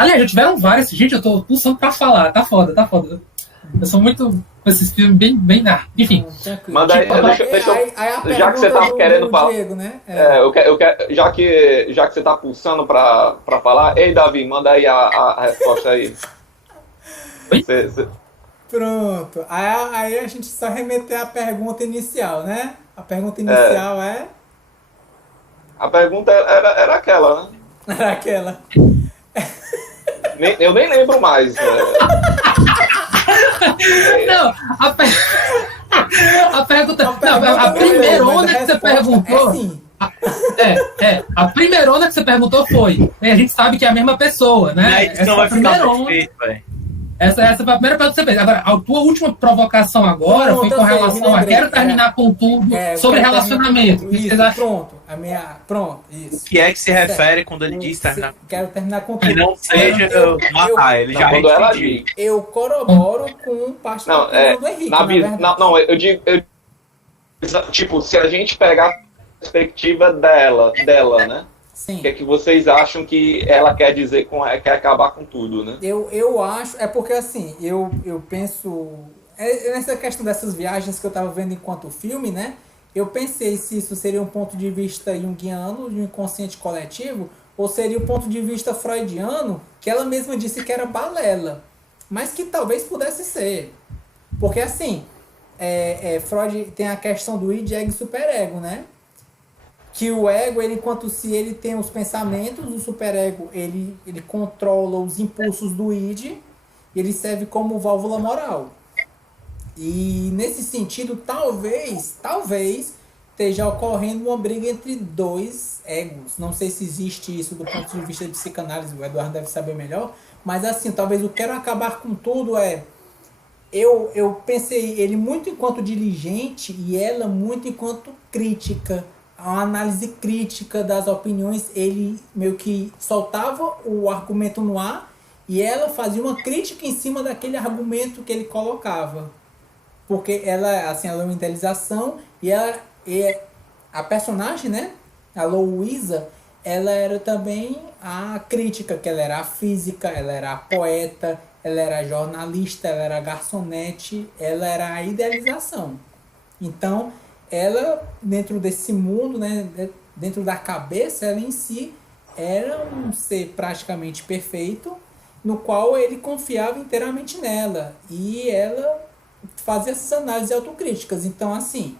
Aliás, já tiveram várias. Gente, eu tô pulsando pra falar. Tá foda, tá foda. Eu sou muito com esses filmes bem enfim. Manda aí, Aí já que você tá querendo falar. Diego, né? Já que você tá pulsando pra falar, ei, Davi, manda aí a resposta aí. Pronto. Aí a gente só remeter à pergunta inicial, né? A pergunta inicial é. A pergunta era aquela, né? Era aquela. Eu nem lembro mais. Não, a pergunta. A primeirona que você perguntou. Sim. A primeirona que você perguntou foi. A gente sabe que é a mesma pessoa, né? Essa vai ficar perfeito, velho. Essa foi a primeira pergunta que você fez. Agora, a tua última provocação agora foi com relação a quero terminar com tudo sobre relacionamento. Pronto, isso. O que é que se refere quando ele diz terminar? Quero terminar com Que tudo. não seja matar, ele já respondiu. Eu corroboro com parte da opinião do Henrique, eu digo, tipo, se a gente pegar a perspectiva dela, né? Sim. O que é que vocês acham que ela quer dizer quer acabar com tudo, né? Eu acho, porque assim, eu penso, nessa questão dessas viagens que eu tava vendo enquanto filme, né? Eu pensei se isso seria um ponto de vista junguiano, de um inconsciente coletivo, ou seria um ponto de vista freudiano, que ela mesma disse que era balela, mas que talvez pudesse ser. Porque assim, Freud tem a questão do id, ego e superego, né? Que o ego, enquanto se ele tem os pensamentos, o superego, ele controla os impulsos do id, ele serve como válvula moral. E nesse sentido, talvez esteja ocorrendo uma briga entre dois egos. Não sei se existe isso do ponto de vista de psicanálise, o Eduardo deve saber melhor, mas assim, talvez o quero acabar com tudo eu pensei ele muito enquanto diligente e ela muito enquanto crítica. A análise crítica das opiniões, ele meio que soltava o argumento no ar e ela fazia uma crítica em cima daquele argumento que ele colocava. Porque ela é uma idealização e a personagem, né, a Louisa, ela era também a crítica, que ela era a física, ela era a poeta, ela era a jornalista, ela era a garçonete, ela era a idealização. Então, ela, dentro desse mundo, né, dentro da cabeça, ela em si era um ser praticamente perfeito, no qual ele confiava inteiramente nela. E ela fazia essas análises autocríticas. Então, assim,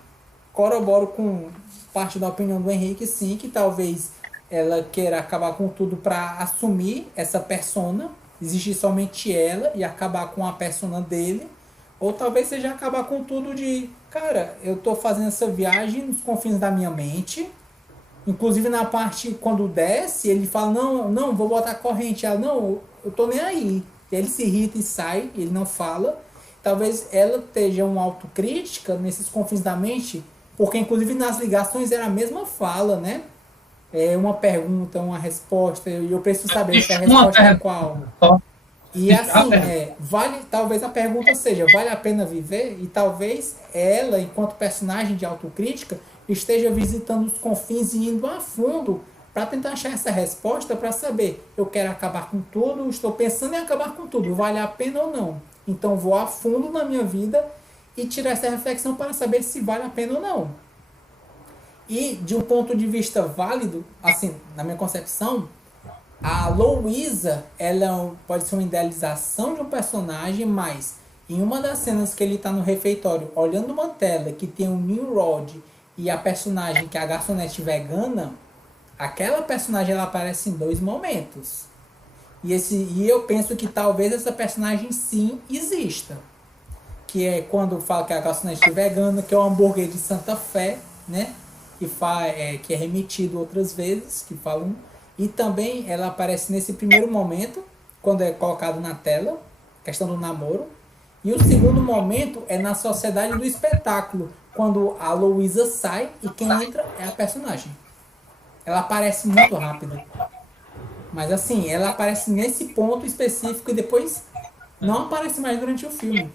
corroboro com parte da opinião do Henrique, sim, que talvez ela queira acabar com tudo para assumir essa persona, existir somente ela e acabar com a persona dele. Ou talvez seja acabar com tudo de, cara, eu tô fazendo essa viagem nos confins da minha mente. Inclusive na parte, quando desce, ele fala, não, vou botar corrente. Ela, não, eu tô nem aí. Ele se irrita e sai, ele não fala. Talvez ela esteja uma autocrítica nesses confins da mente, porque inclusive nas ligações era a mesma fala, né? É uma pergunta, uma resposta, e eu preciso saber se a resposta é qual. E assim, talvez a pergunta seja, vale a pena viver? E talvez ela, enquanto personagem de autocrítica, esteja visitando os confins e indo a fundo para tentar achar essa resposta, para saber, eu quero acabar com tudo, estou pensando em acabar com tudo, vale a pena ou não? Então vou a fundo na minha vida e tirar essa reflexão para saber se vale a pena ou não. E de um ponto de vista válido, assim, na minha concepção, a Louisa, ela pode ser uma idealização de um personagem, mas em uma das cenas que ele está no refeitório, olhando uma tela que tem o Nimrod e a personagem que é a garçonete vegana, aquela personagem ela aparece em 2 momentos. E eu penso que talvez essa personagem sim exista. Que é quando fala que é a garçonete vegana, que é o hambúrguer de Santa Fé, né? Que é remetido outras vezes, que falam. E também ela aparece nesse primeiro momento, quando é colocado na tela, questão do namoro. E o segundo momento é na sociedade do espetáculo, quando a Louisa sai e quem entra é a personagem. Ela aparece muito rápido. Mas assim, ela aparece nesse ponto específico e depois não aparece mais durante o filme.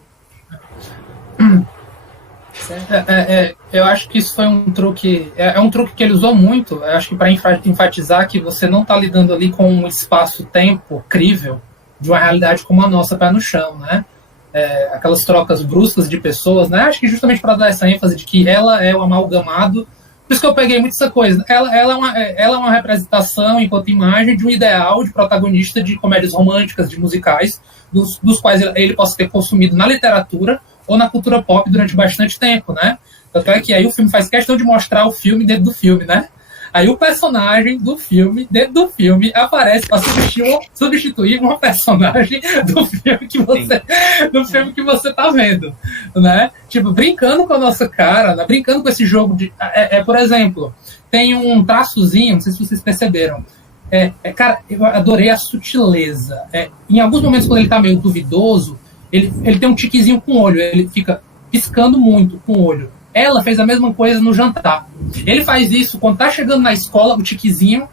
Eu acho que isso foi um truque. É um truque que ele usou muito. Eu acho que para enfatizar que você não está lidando ali com um espaço-tempo crível de uma realidade como a nossa, pé no chão, né? Aquelas trocas bruscas de pessoas, né? Acho que justamente para dar essa ênfase de que ela é o amalgamado. Por isso que eu peguei muito essa coisa. Ela é uma representação, enquanto imagem, de um ideal de protagonista de comédias românticas, de musicais, dos quais ele possa ter consumido na literatura ou na cultura pop durante bastante tempo, né? Tanto é que aí o filme faz questão de mostrar o filme dentro do filme, né? Aí o personagem do filme, dentro do filme, aparece para substituir uma personagem do filme que você tá vendo, né? Tipo, brincando com a nossa cara, né? Brincando com esse jogo de... por exemplo, tem um traçozinho, não sei se vocês perceberam, cara, eu adorei a sutileza. Em alguns momentos, quando ele tá meio duvidoso, ele tem um tiquezinho com o olho, ele fica piscando muito com o olho. Ela fez a mesma coisa no jantar. Ele faz isso quando tá chegando na escola, o tiquezinho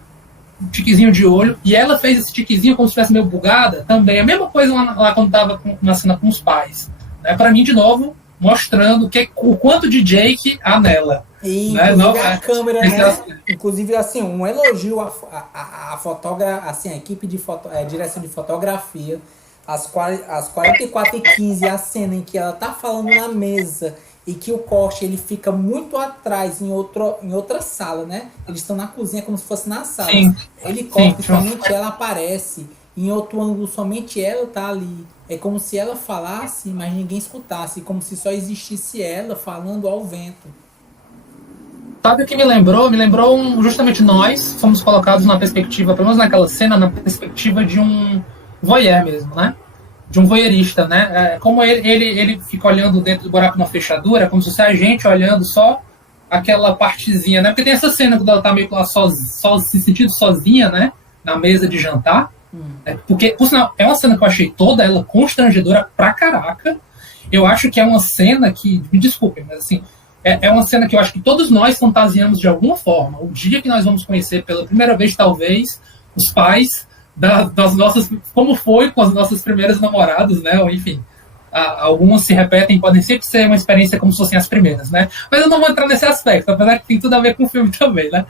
de olho, e ela fez esse tiquezinho como se estivesse meio bugada também. A mesma coisa lá quando tava na cena com os pais. Né? Para mim, de novo, mostrando o quanto de Jake há nela. E né? A câmera, né? Inclusive, assim, um elogio a fotógrafa, assim, a equipe de direção de fotografia, às 44h15, a cena em que ela tá falando na mesa e que o corte ele fica muito atrás em outra sala, né? Eles estão na cozinha como se fosse na sala. Sim. Ele corta e somente ela aparece. Em outro ângulo, somente ela tá ali. É como se ela falasse, mas ninguém escutasse. Como se só existisse ela falando ao vento. Sabe o que me lembrou? Me lembrou justamente nós fomos colocados na perspectiva, pelo menos naquela cena, na perspectiva de um voyeur mesmo, né? De um voyeurista, né? Como ele fica olhando dentro do buraco na fechadura, como se fosse a gente olhando só aquela partezinha, né? Porque tem essa cena quando ela tá meio lá se sentindo sozinha, né? Na mesa de jantar. Porque, por sinal, é uma cena que eu achei toda ela constrangedora pra caraca. Eu acho que é uma cena que, me desculpem, mas assim, é uma cena que eu acho que todos nós fantasiamos de alguma forma. O dia que nós vamos conhecer pela primeira vez, talvez, os pais das nossas, como foi com as nossas primeiras namoradas, né? Ou enfim, algumas se repetem, podem sempre ser uma experiência como se fossem as primeiras, né? Mas eu não vou entrar nesse aspecto, apesar que tem tudo a ver com o filme também, né?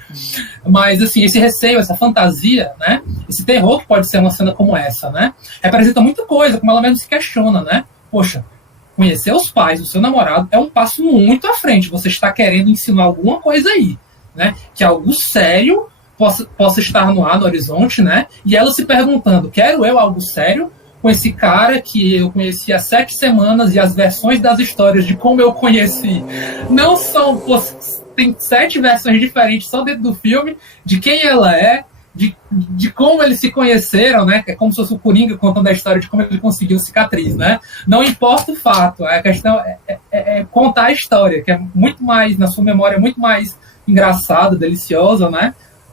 Mas assim, esse receio, essa fantasia, né? Esse terror que pode ser uma cena como essa, né? Representa muita coisa, como ela mesmo se questiona, né? Poxa, conhecer os pais do seu namorado é um passo muito à frente. Você está querendo ensinar alguma coisa aí, né? Que algo sério possa estar no ar, no horizonte, né? E ela se perguntando, quero eu algo sério com esse cara que eu conheci há 7 semanas e as versões das histórias de como eu conheci não são... Tem 7 versões diferentes só dentro do filme de quem ela é, de como eles se conheceram, né? É como se fosse o Coringa contando a história de como ele conseguiu cicatriz, né? Não importa o fato, a questão é contar a história, que é muito mais, na sua memória, muito mais engraçada, deliciosa, né?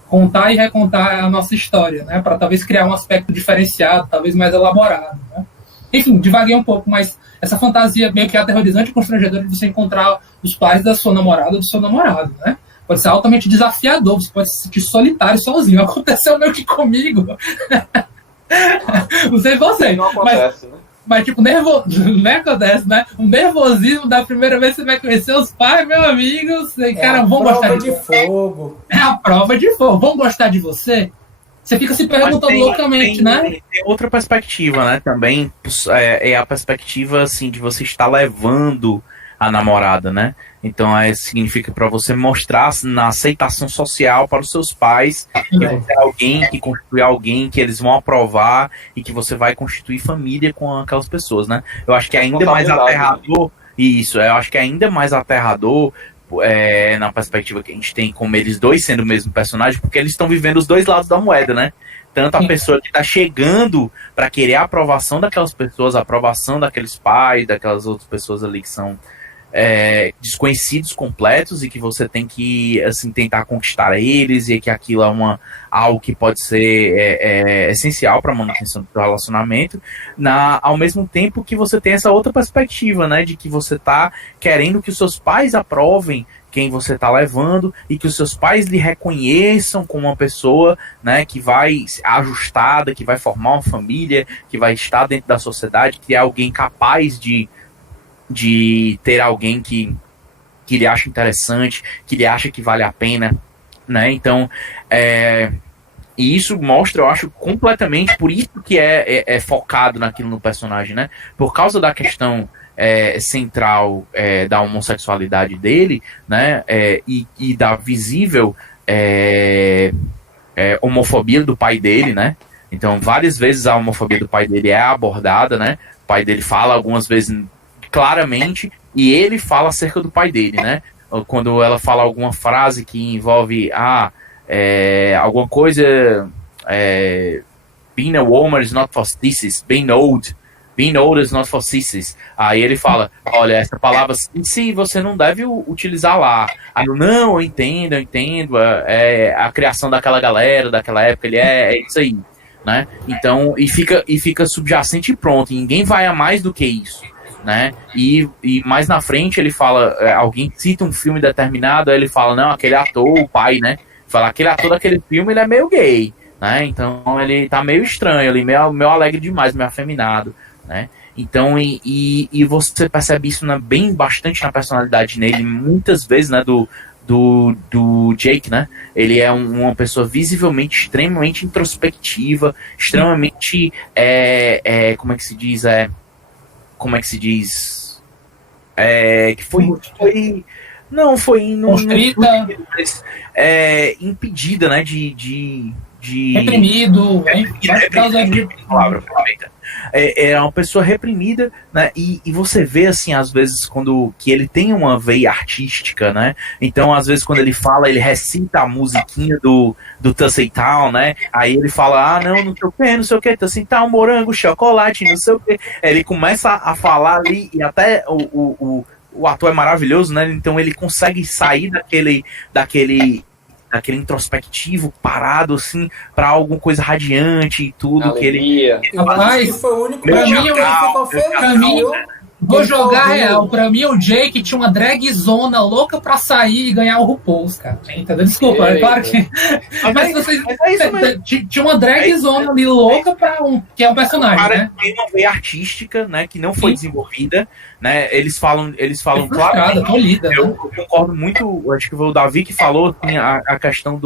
Contar e recontar a nossa história, né? Para talvez criar um aspecto diferenciado, talvez mais elaborado, né? Enfim, divaguei um pouco, mas essa fantasia meio que aterrorizante e constrangedora de você encontrar os pais da sua namorada ou do seu namorado, né? Pode ser altamente desafiador, você pode se sentir solitário sozinho. Aconteceu meio que comigo. Não sei vocês. Não acontece, né? Mas tipo, não acontece, né? O nervosismo da primeira vez que você vai conhecer os pais, meu amigo, cara, vão gostar de fogo. É a prova de fogo. Vão gostar de você? Você fica se perguntando loucamente, né? Tem outra perspectiva, né? Também é a perspectiva, assim, de você estar levando a namorada, né? Então, significa para você mostrar na aceitação social para os seus pais que você é alguém, que constitui alguém que eles vão aprovar e que você vai constituir família com aquelas pessoas, né? Eu acho que é ainda mais aterrador, eu acho que é ainda mais aterrador na perspectiva que a gente tem como eles dois sendo o mesmo personagem, porque eles estão vivendo os dois lados da moeda, né? Tanto a pessoa que está chegando para querer a aprovação daquelas pessoas, a aprovação daqueles pais, daquelas outras pessoas ali que são desconhecidos completos e que você tem que assim, tentar conquistar eles, e que aquilo é algo que pode ser essencial para a manutenção do relacionamento, ao mesmo tempo que você tem essa outra perspectiva, né, de que você está querendo que os seus pais aprovem quem você está levando e que os seus pais lhe reconheçam como uma pessoa, né, que vai ajustada, que vai formar uma família, que vai estar dentro da sociedade, que é alguém capaz de ter alguém que que ele acha interessante, que ele acha que vale a pena, né? Então, e isso mostra, eu acho, completamente, por isso que é focado naquilo no personagem, né? Por causa da questão central da homossexualidade dele, né? E da visível homofobia do pai dele, né? Então, várias vezes a homofobia do pai dele é abordada, né? O pai dele fala algumas vezes claramente, e ele fala acerca do pai dele, né? Quando ela fala alguma frase que envolve alguma coisa, being a woman is not for sissies, being old is not for sissies. Aí ele fala, olha, essa palavra se você não deve utilizar lá. Aí eu, não, eu entendo, a criação daquela galera, daquela época, ele é isso aí, né? Então, e fica subjacente e pronto, e ninguém vai a mais do que isso, né? E mais na frente ele fala, alguém cita um filme determinado, aí ele fala, não, aquele ator, o pai, né? Fala, aquele ator daquele filme, ele é meio gay, né? Então ele tá meio estranho ali, meio alegre demais, meio afeminado, né? Então, e você percebe isso bastante na personalidade nele, muitas vezes, né, do Jake, né? Ele é uma pessoa visivelmente extremamente introspectiva, extremamente, como é que se diz, que foi não, foi impedida, né, de reprimido, por causa de... palavra perfeita. É uma pessoa reprimida, né? E você vê, assim, às vezes, que ele tem uma veia artística, né? Então, às vezes, quando ele fala, ele recita a musiquinha do Tussey Town, né? Aí ele fala, não sei o que, Tussey Town, morango, chocolate, não sei o que. Ele começa a falar ali, e até o ator é maravilhoso, né? Então ele consegue sair daquele introspectivo, parado, assim, pra alguma coisa radiante e tudo. Alegria. Que ele... Rapaz, foi o único pra mim, que ficou feliz. Vou jogar real. Pra mim, o Jake tinha uma dragzona louca pra sair e ganhar o RuPaul's, cara. Entendeu? Desculpa, é claro que... Mas vocês... Tinha uma dragzona ali louca que é um personagem, né? Tem uma veia artística, né, que não foi desenvolvida, né? Eles falam claro. Eu concordo muito, acho que foi o Davi que falou, assim, a questão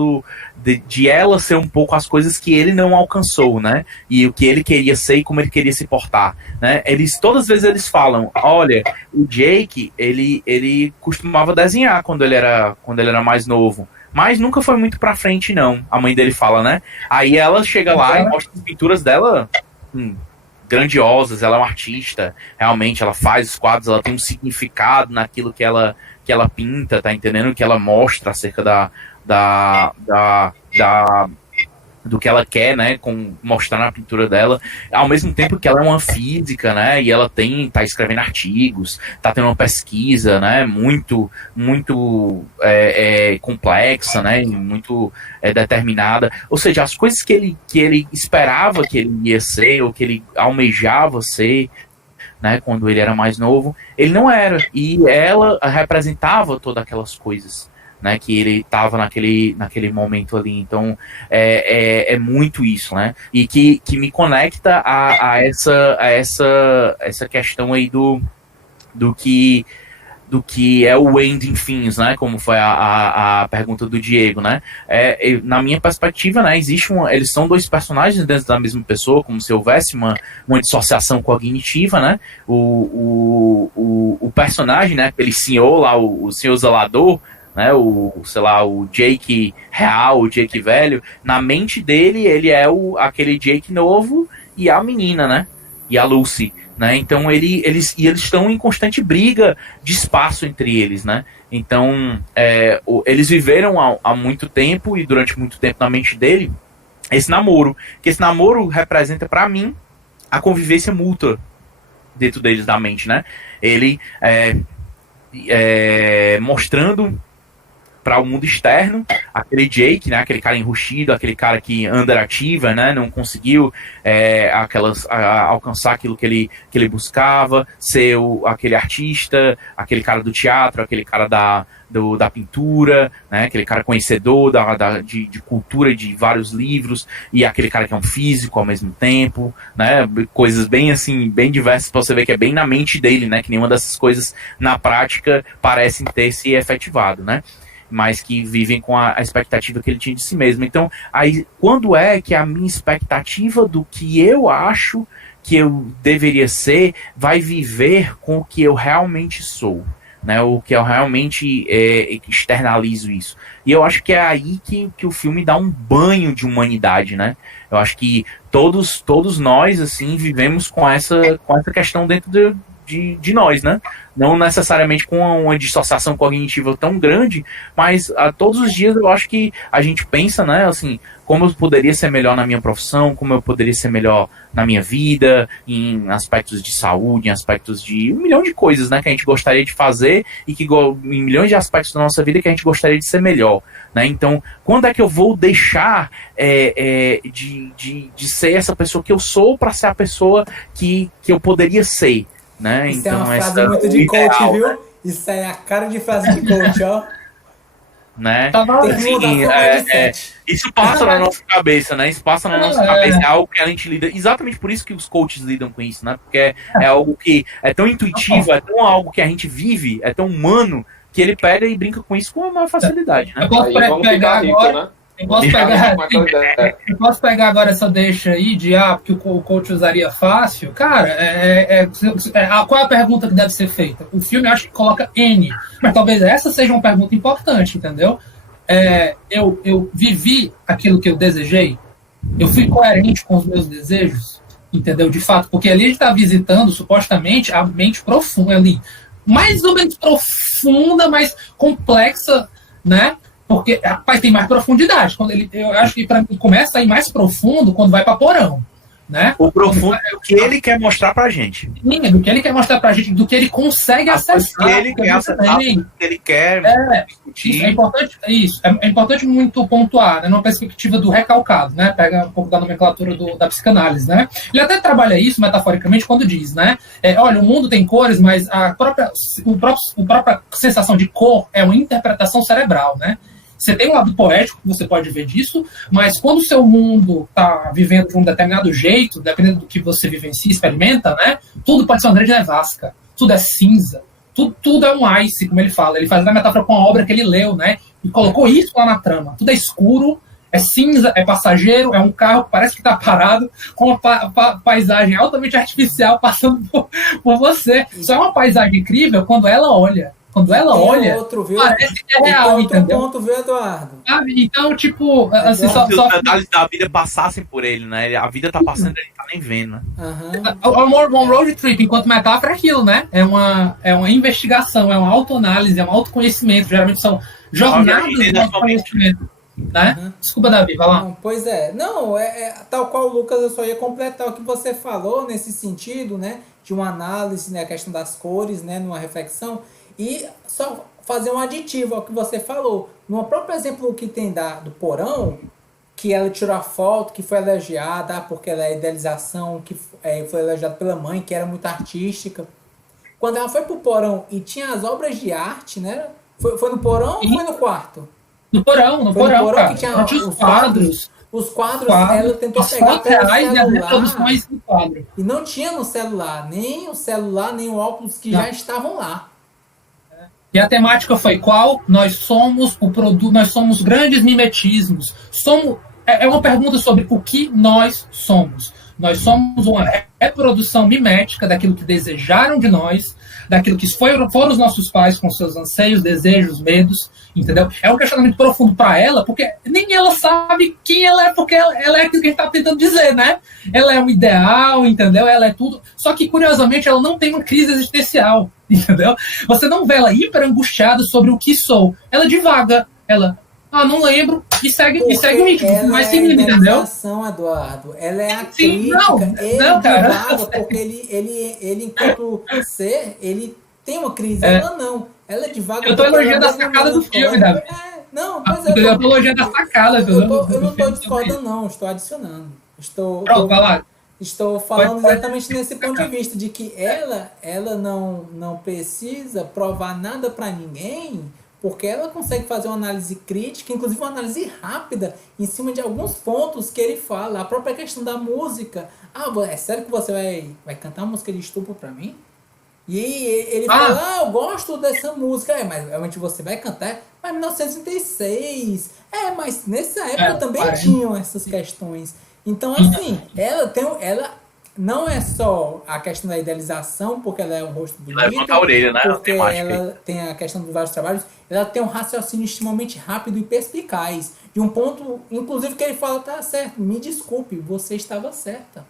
de ela ser um pouco as coisas que ele não alcançou, né? E o que ele queria ser e como ele queria se portar, né? Todas as vezes eles falam, olha, o Jake, ele costumava desenhar quando ele era mais novo, mas nunca foi muito pra frente, não. A mãe dele fala, né? Aí ela chega lá e mostra as pinturas dela grandiosas, ela é uma artista, realmente, ela faz os quadros, ela tem um significado naquilo que ela pinta, tá entendendo? Que ela mostra acerca do que ela quer, né, mostrar na pintura dela, ao mesmo tempo que ela é uma física, né, e ela tá escrevendo artigos, tá tendo uma pesquisa, né, muito complexa, né, muito determinada, ou seja, as coisas que ele esperava que ele ia ser, ou que ele almejava ser, né, quando ele era mais novo, ele não era, e ela representava todas aquelas coisas, né, que ele estava naquele momento ali. Então é muito isso, né, e que me conecta a essa questão aí do que é o ending things, né, como foi a pergunta do Diego, né. Na minha perspectiva, né, eles são dois personagens dentro da mesma pessoa, como se houvesse uma dissociação cognitiva, né. O personagem, né, aquele senhor lá, o senhor zelador, né, o Jake real, o Jake velho, na mente dele, ele é aquele Jake novo e a menina, né, e a Lucy, né, então eles estão em constante briga de espaço entre eles, né, então eles viveram há muito tempo e durante muito tempo na mente dele, esse namoro representa pra mim a convivência mútua dentro deles da mente, né, ele mostrando para o mundo externo, aquele Jake, né, aquele cara enrustido, aquele cara que underativa, né, não conseguiu alcançar aquilo que ele buscava, ser aquele artista, aquele cara do teatro, aquele cara da pintura, né, aquele cara conhecedor de cultura de vários livros, e aquele cara que é um físico ao mesmo tempo, né, coisas bem assim, bem diversas pra você ver que é bem na mente dele, né, que nenhuma dessas coisas na prática parecem ter se efetivado, né, mas que vivem com a expectativa que ele tinha de si mesmo. Então, aí, quando é que a minha expectativa do que eu acho que eu deveria ser vai viver com o que eu realmente sou? Né, o que eu realmente externalizo isso. E eu acho que é aí que o filme dá um banho de humanidade, né? Eu acho que todos nós, assim, vivemos com essa questão dentro de nós, né? Não necessariamente com uma dissociação cognitiva tão grande, mas todos os dias eu acho que a gente pensa, né, assim, como eu poderia ser melhor na minha profissão, como eu poderia ser melhor na minha vida, em aspectos de saúde, em aspectos de um milhão de coisas, né, que a gente gostaria de fazer e que em milhões de aspectos da nossa vida que a gente gostaria de ser melhor, né? Então, quando é que eu vou deixar de ser essa pessoa que eu sou para ser a pessoa que eu poderia ser? Né? Isso então, é uma frase muito de coach, viu? Né? Isso é a cara de frase de coach, ó. Né? Isso passa na nossa cabeça, né? Isso passa na nossa cabeça. É algo que a gente lida. Exatamente por isso que os coaches lidam com isso, né? Porque é algo que é tão intuitivo, é tão algo que a gente vive, é tão humano, que ele pega e brinca com isso com uma facilidade, né? Eu posso pegar agora, né? Eu posso pegar agora essa deixa aí de que o coach usaria fácil. Cara, qual é a pergunta que deve ser feita? O filme acho que coloca N, mas talvez essa seja uma pergunta importante, entendeu? Eu vivi aquilo que eu desejei, eu fui coerente com os meus desejos, entendeu? De fato, porque ali a gente está visitando supostamente a mente profunda ali, mais ou menos profunda, mais complexa, né? Porque, rapaz, tem mais profundidade. Eu acho que para mim começa a ir mais profundo quando vai para Porão, né? O profundo é o que ele quer mostrar pra gente. Sim, do que ele quer mostrar pra gente, do que ele consegue acessar. Do que ele quer discutir. Isso é importante muito pontuar, né, numa perspectiva do recalcado, né? Pega um pouco da nomenclatura da psicanálise, né? Ele até trabalha isso metaforicamente quando diz, né? Olha, o mundo tem cores, mas a própria sensação de cor é uma interpretação cerebral, né? Você tem um lado poético que você pode ver disso, mas quando o seu mundo está vivendo de um determinado jeito, dependendo do que você vivencia e experimenta, né? Tudo pode ser uma grande nevasca, tudo é cinza, tudo é um ice, como ele fala. Ele faz uma metáfora com a obra que ele leu, né? E colocou isso lá na trama. Tudo é escuro, é cinza, é passageiro, é um carro que parece que está parado, com uma paisagem altamente artificial passando por você. Isso é uma paisagem incrível quando ela olha. Quando ela olha, parece que é real, entendeu? Ponto, viu, Eduardo? Então, tipo, assim, só se os detalhes da vida passassem por ele, né? A vida tá passando, ele tá nem vendo, né? Um road trip, enquanto metáfora, é aquilo, né? É uma investigação, é uma autoanálise, é um autoconhecimento. Geralmente são jornadas de autoconhecimento. Né? Desculpa, Davi, vai lá. Não, pois é. Não, tal qual o Lucas, eu só ia completar o que você falou nesse sentido, né? De uma análise, né? A questão das cores, né? Numa reflexão. E só fazer um aditivo ao que você falou. No próprio exemplo que tem do Porão, que ela tirou a foto, que foi elogiada, porque ela é idealização, que foi elogiada pela mãe, que era muito artística. Quando ela foi pro Porão e tinha as obras de arte, né? Foi no Porão ou foi no quarto? No Porão, cara. Que tinha os quadros. Os quadros, ela tentou pegar pelo celular. Do quadro. E não tinha no celular, nem o óculos que já estavam lá. E a temática foi qual? Nós somos o produto, nós somos grandes mimetismos. É uma pergunta sobre o que nós somos. Nós somos uma reprodução mimética daquilo que desejaram de nós, daquilo que foram os nossos pais com seus anseios, desejos, medos, entendeu? É um questionamento profundo para ela, porque nem ela sabe quem ela é, porque ela é aquilo que a gente está tentando dizer, né? Ela é um ideal, entendeu? Ela é tudo. Só que, curiosamente, ela não tem uma crise existencial, entendeu? Você não vê ela hiper angustiada sobre o que sou. Ela divaga, não lembro, e segue o ritmo, mas seguindo, entendeu? Eduardo, ela é a Sim, crítica, não, cara. Porque ele enquanto ser, ele tem uma crise. É. Ela não. Ela é devagar. Eu tô porque elogiando ela a mesmo sacada do menos filme, correta. Davi. Não, pois é. Eu tô elogiando a sacada. Eu não do estou filme discordando, também. não. Estou adicionando. Pronto, vai lá. Estou falando exatamente nesse ponto de vista, de que ela não precisa provar nada para ninguém, porque ela consegue fazer uma análise crítica, inclusive uma análise rápida, em cima de alguns pontos que ele fala. A própria questão da música. Ah, é sério que você vai cantar uma música de estupro para mim? E ele fala, eu gosto dessa música. Mas realmente você vai cantar? Mas 1936. Mas nessa época também tinham essas questões. Então, assim, ela não é só a questão da idealização, porque ela é um rosto bonito, Levanta a orelha, né? porque ela tem a questão dos vários trabalhos, ela tem um raciocínio extremamente rápido e perspicaz. De um ponto, inclusive, que ele fala, tá certo, me desculpe, você estava certa.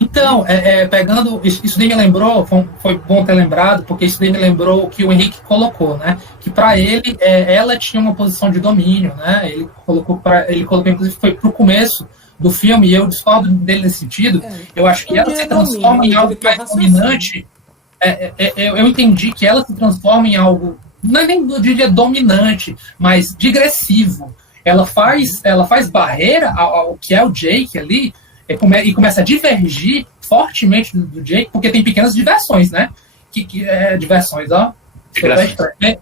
Então, pegando, isso daí me lembrou, foi bom ter lembrado, porque isso daí me lembrou o que o Henrique colocou, né? Que para ele, ela tinha uma posição de domínio, né? Ele colocou, inclusive, foi pro começo do filme, e eu discordo dele nesse sentido. Eu acho que ela se transforma em algo mais dominante. Eu entendi que ela se transforma em algo, não é nem diria dominante, mas digressivo. Ela faz barreira ao que é o Jake ali, e começa a divergir fortemente do Jake, porque tem pequenas diversões, né? Diversões, ó.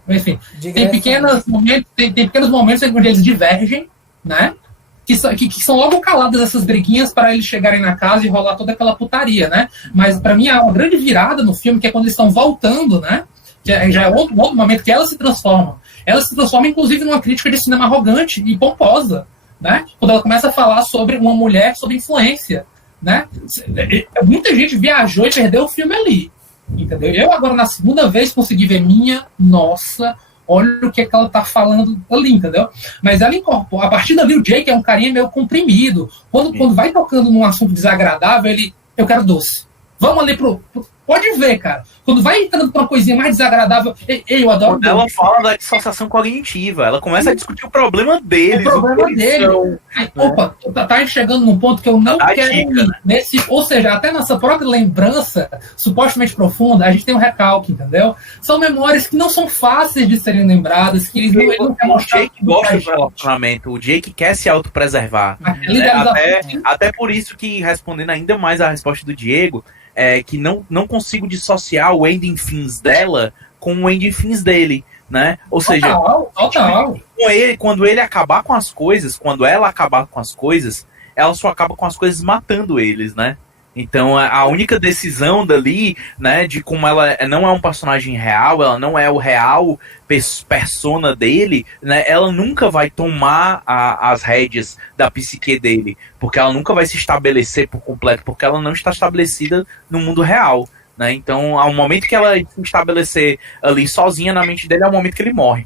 Enfim, tem pequenos momentos onde eles divergem, né? Que são logo caladas essas briguinhas para eles chegarem na casa e rolar toda aquela putaria, né? Mas para mim há uma grande virada no filme, que é quando eles estão voltando, né? Que já é outro momento que ela se transforma. Ela se transforma, inclusive, numa crítica de cinema arrogante e pomposa, né? Quando ela começa a falar sobre uma mulher sob influência, né? Muita gente viajou e perdeu o filme ali, entendeu? Eu agora, na segunda vez, consegui ver nossa, olha o que ela tá falando ali, entendeu? Mas ela incorpora, a partir dali o Jake é um carinha meio comprimido, quando vai tocando num assunto desagradável, eu quero doce. Vamos ali pode ver, cara. Quando vai entrando pra uma coisinha mais desagradável, eu adoro. Quando ela fala da dissociação cognitiva, ela começa a discutir o problema deles. O problema dele. Opa, tá chegando num ponto que eu não quero ir. Ou seja, até nossa própria lembrança, supostamente profunda, a gente tem um recalque, entendeu? São memórias que não são fáceis de serem lembradas, que eles não querem mostrar. O Jake gosta do relacionamento, o Jake quer se autopreservar. Até por isso que, respondendo ainda mais a resposta do Diego, que não consigo dissociar o ending fins dela com o ending fins dele, né? Ou seja, quando ele acabar com as coisas, quando ela acabar com as coisas, ela só acaba com as coisas matando eles, né? Então a única decisão dali, né, de como ela não é um personagem real, ela não é o real persona dele, né, ela nunca vai tomar as rédeas da psique dele, porque ela nunca vai se estabelecer por completo, porque ela não está estabelecida no mundo real, né? Então ao momento que ela se estabelecer ali sozinha na mente dele, é o momento que ele morre.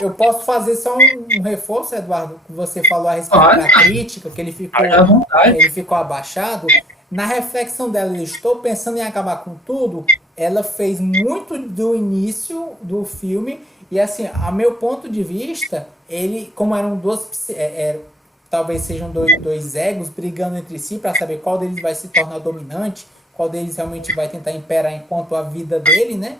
Eu posso fazer só um reforço, Eduardo, que você falou a respeito da crítica, que ele ficou abaixado. Na reflexão dela, eu estou pensando em acabar com tudo, ela fez muito do início do filme, e assim, a meu ponto de vista, ele, como eram talvez sejam dois egos brigando entre si para saber qual deles vai se tornar dominante, qual deles realmente vai tentar imperar enquanto a vida dele, né?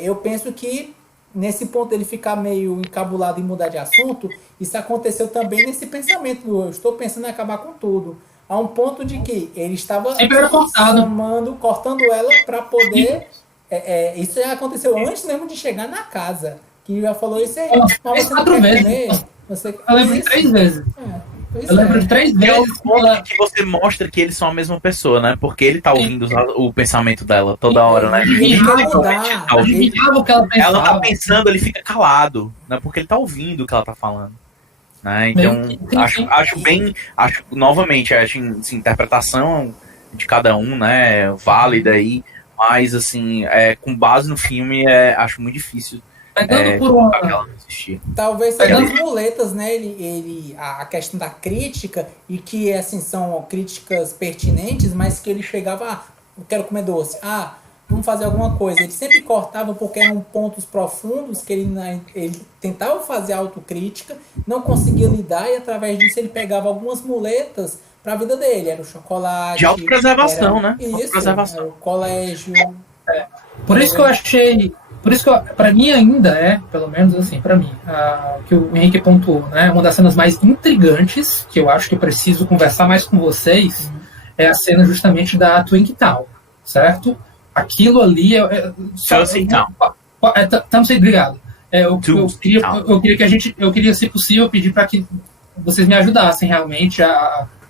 Eu penso que nesse ponto ele ficar meio encabulado e mudar de assunto, isso aconteceu também nesse pensamento do eu estou pensando em acabar com tudo. A um ponto de que ele estava cortando ela para poder... isso já aconteceu antes mesmo de chegar na casa. Que já falou isso aí. Mas você 4 vezes. Eu lembro de 3 vezes. Eu lembro de 3 vezes. Que você mostra que eles são a mesma pessoa, né? Porque ele tá ouvindo o pensamento dela toda hora, né? Ela tá pensando, ele fica calado, né? Porque ele tá ouvindo o que ela tá falando. Né? Então, novamente, acho assim, interpretação de cada um, né? Válida aí, mas assim, com base no filme, acho muito difícil. Talvez sejam as muletas, né? A questão da crítica, e que assim são críticas pertinentes, mas que ele chegava, eu quero comer doce, vamos fazer alguma coisa. Ele sempre cortava porque eram pontos profundos que ele tentava fazer autocrítica, não conseguia lidar, e através disso ele pegava algumas muletas para a vida dele. Era o chocolate. De autopreservação, né? Isso, era o colégio. Por isso que eu achei. Por isso que, pra mim, ainda pelo menos assim, pra mim, que o Henrique pontuou, né? Uma das cenas mais intrigantes, que eu acho que eu preciso conversar mais com vocês, é a cena justamente da Twink Town, certo? Aquilo ali. Obrigado. Eu queria que eu queria, se possível, pedir para que vocês me ajudassem realmente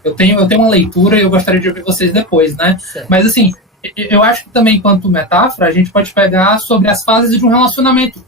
eu tenho uma leitura e eu gostaria de ouvir vocês depois, né? Certo. Mas assim, eu acho que também, enquanto metáfora, a gente pode pegar sobre as fases de um relacionamento.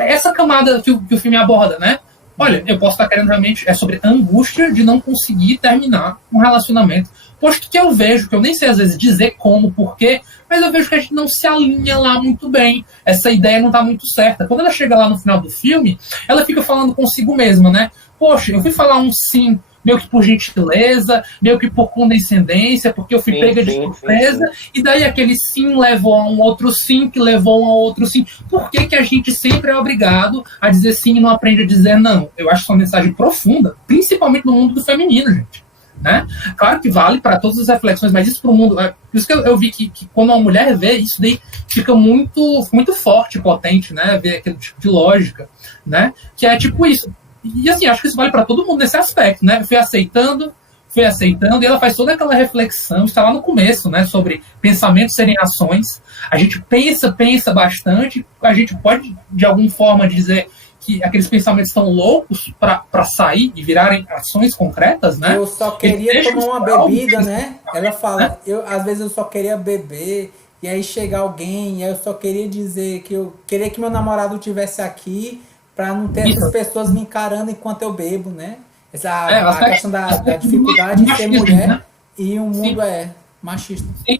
Essa camada que o filme aborda, né? Olha, eu posso estar querendo realmente... É sobre a angústia de não conseguir terminar um relacionamento. Posto que eu vejo, que eu nem sei às vezes dizer como, porquê, mas eu vejo que a gente não se alinha lá muito bem. Essa ideia não tá muito certa. Quando ela chega lá no final do filme, ela fica falando consigo mesma, né? Poxa, eu fui falar um sim meio que por gentileza, meio que por condescendência, porque eu fui pega de surpresa, e daí aquele sim levou a um outro sim, que levou a um outro sim. Por que a gente sempre é obrigado a dizer sim e não aprende a dizer não? Eu acho que é uma mensagem profunda, principalmente no mundo do feminino, gente. Né? Claro que vale para todas as reflexões, mas isso para o mundo... Por isso que eu vi que quando uma mulher vê, isso daí fica muito, muito forte, potente, né? Ver aquele tipo de lógica, né? Que é tipo isso. E assim, acho que isso vale para todo mundo nesse aspecto, né? Fui aceitando, e ela faz toda aquela reflexão, está lá no começo, né? Sobre pensamentos serem ações. A gente pensa bastante, a gente pode, de alguma forma, dizer que aqueles pensamentos estão loucos para sair e virarem ações concretas, né? Eu só queria tomar uma bebida, né? Ela fala, às vezes eu só queria beber, e aí chega alguém, e aí eu só queria dizer que eu queria que meu namorado estivesse aqui para não ter essas pessoas me encarando enquanto eu bebo, né? A questão da dificuldade de ser mulher, né? E o mundo é machista. Sim.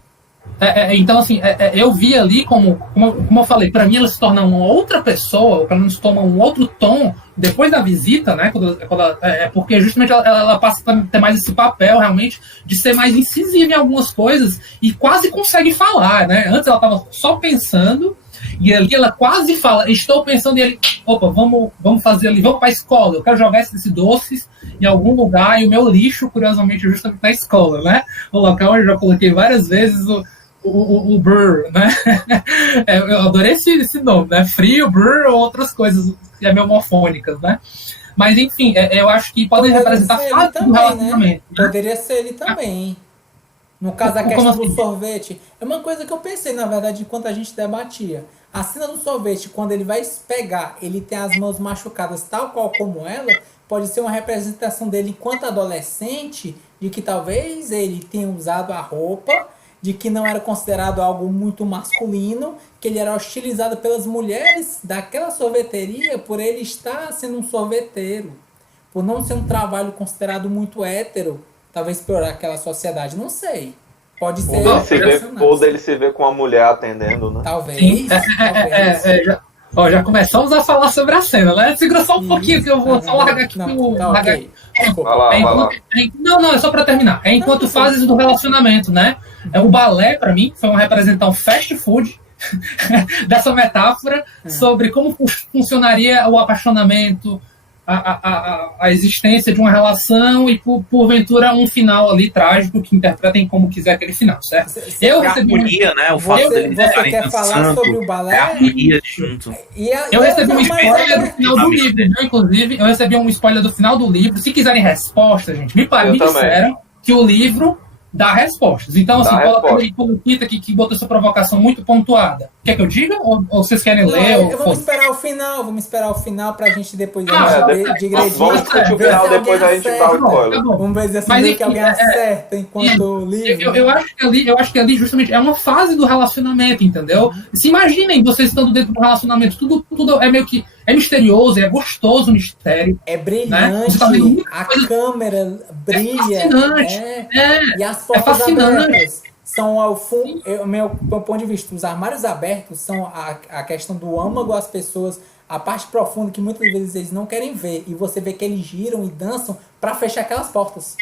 Então, assim, eu vi ali como eu falei, para mim ela se torna uma outra pessoa, ou pelo menos toma um outro tom depois da visita, né? Porque justamente ela passa a ter mais esse papel, realmente, de ser mais incisiva em algumas coisas e quase consegue falar, né? Antes ela estava só pensando, e ali ela quase fala, estou pensando, e ele, opa, vamos fazer ali, vamos para a escola, eu quero jogar esses doces em algum lugar, e o meu lixo, curiosamente, é justamente na escola, né? O local onde eu já coloquei várias vezes o brr, né? Eu adorei esse nome, né? Frio, brr, ou outras coisas homofônicas, né? Mas, enfim, eu acho que podem representar fases do relacionamento. Né? Poderia ser ele também. No caso, a questão do sorvete. É uma coisa que eu pensei, na verdade, enquanto a gente debatia. A cena do sorvete, quando ele vai pegar, ele tem as mãos machucadas, tal qual como ela, pode ser uma representação dele enquanto adolescente, de que talvez ele tenha usado a roupa, de que não era considerado algo muito masculino, que ele era hostilizado pelas mulheres daquela sorveteria por ele estar sendo um sorveteiro, por não ser um trabalho considerado muito hétero, talvez por aquela sociedade, não sei. Pode ser. Ou dele se ver com uma mulher atendendo, né? Talvez. Já começamos a falar sobre a cena, né? Segura só um pouquinho que eu vou só largar aqui pro... Vai lá. Não, é só pra terminar. Enquanto fases do relacionamento, né? O balé, pra mim, foi representar um fast food dessa metáfora sobre como funcionaria o apaixonamento, a existência de uma relação e, porventura, um final ali trágico que interpretem como quiser aquele final, certo? Eu recebi né? O fato dele você quer falar sobre o balé? Eu recebi um spoiler do final do livro, inclusive. Eu recebi um spoiler do final do livro. Se quiserem resposta, gente, me disseram que o livro dá respostas. Então, assim, coloca aí como Pita que botou essa provocação muito pontuada. Quer que eu diga? Ou vocês querem ler? Vamos esperar o final pra gente depois digredir. Vamos discutir o final, depois a gente dá o spoiler. Vamos ver se que alguém acerta enquanto livro. Eu acho que ali justamente é uma fase do relacionamento, entendeu? Se imaginem vocês estando dentro do relacionamento, tudo é meio que é misterioso, é gostoso o mistério. É brilhante, né? A câmera brilha. É fascinante. E as portas abertas são o meu ponto de vista. Os armários abertos são a questão do âmago às pessoas, a parte profunda que muitas vezes eles não querem ver. E você vê que eles giram e dançam para fechar aquelas portas.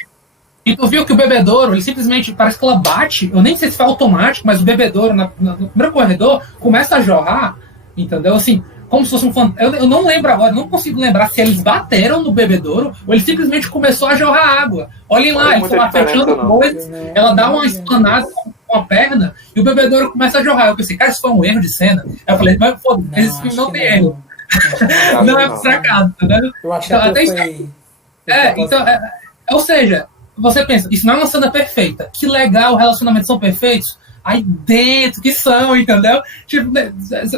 E tu viu que o bebedouro, ele simplesmente parece que ela bate, eu nem sei se foi automático, mas o bebedouro no primeiro corredor começa a jorrar, entendeu? Assim, como se fosse um fantasma. Eu não lembro agora, não consigo lembrar se eles bateram no bebedouro ou ele simplesmente começou a jorrar água. Olhem lá, eles estão lá fechando coisas, ela dá uma explanada. com a perna e o bebedouro começa a jorrar. Eu pensei, cara, isso foi um erro de cena. Aí eu falei, mas foda-se, esse filme não tem erro. Não é abstracado, tá vendo? Eu achei Então, que até foi... então, ou seja, você pensa, isso não é uma cena perfeita. Que legal, os relacionamentos são perfeitos. Aí dentro, que são, entendeu? Tipo,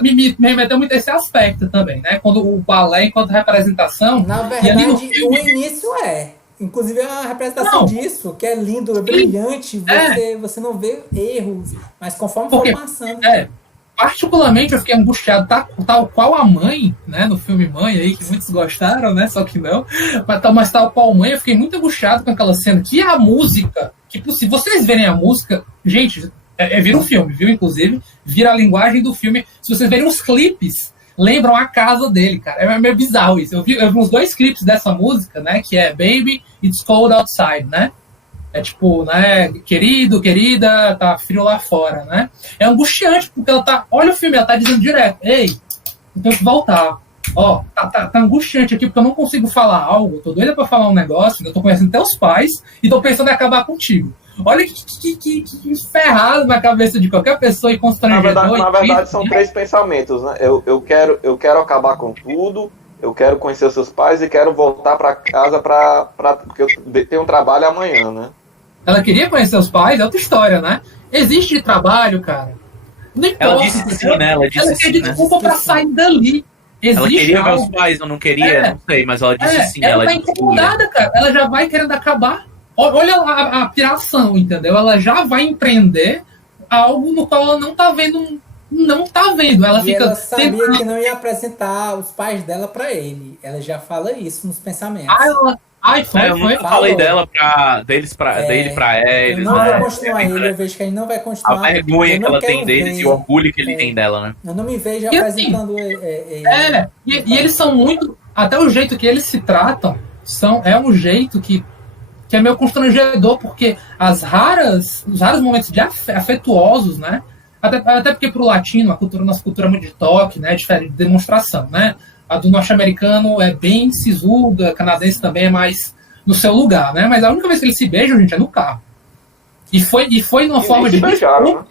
me remeteu muito a esse aspecto também, né? Quando o balé, enquanto representação... Na e ali verdade, no filme, o início é. Inclusive, a representação Não. disso, que é lindo, é brilhante, você não vê erros, mas conforme Porque, for passando... particularmente, eu fiquei angustiado, tal qual a mãe, né? No filme Mãe aí, que muitos gostaram, né? Só que não. Mas tal qual a mãe, eu fiquei muito angustiado com aquela cena, que a música, que se vocês verem a música, gente, vira um filme, viu? Inclusive, vira a linguagem do filme. Se vocês verem os clipes, lembram a casa dele, cara. É meio bizarro isso. Eu vi uns 2 clipes dessa música, né? Que é Baby, It's Cold Outside, né? É tipo, né, querido, querida, tá frio lá fora, né? É angustiante, porque ela tá... Olha o filme, ela tá dizendo direto, ei, eu tenho que voltar. Ó, tá angustiante aqui, porque eu não consigo falar algo, eu tô doida pra falar um negócio, eu tô conhecendo teus pais e tô pensando em acabar contigo. Olha que ferrado na cabeça de qualquer pessoa e constrangedor. Na verdade são 3 pensamentos, né? Eu quero acabar com tudo, eu quero conhecer os seus pais e quero voltar pra casa porque eu tenho um trabalho amanhã, né? Ela queria conhecer os pais, é outra história, né? Existe trabalho, cara. Não importa, Ela disse sim, né? Ela disse quer sim, né? desculpa pra sair dali. Existe Ela queria ver algo. os pais, eu não queria, não sei, mas ela disse sim. Ela tá disse que ia. incomodada, cara. Ela já vai querendo acabar. Olha a piração, entendeu? Ela já vai empreender algo no qual ela não tá vendo. Não tá vendo. Ela fica. Ela sabia que não ia apresentar os pais dela pra ele. Ela já fala isso nos pensamentos. Foi. Eu nunca falei dele pra eles, Eu não né? vou continuar ele, eu vejo que ele não vai continuar. A vergonha que ela tem deles e o orgulho que ele tem dela, né? Eu não me vejo E apresentando e eles são muito. Até o jeito que eles se tratam é um jeito que é meio constrangedor, porque os raros momentos de afetuosos, né? Até porque pro latino, nossa cultura é muito de toque, né? Diferente de demonstração, né? A do norte-americano é bem sisuda, a canadense também é mais no seu lugar, né? Mas a única vez que eles se beijam, gente, é no carro. E foi numa forma de beijaram, né?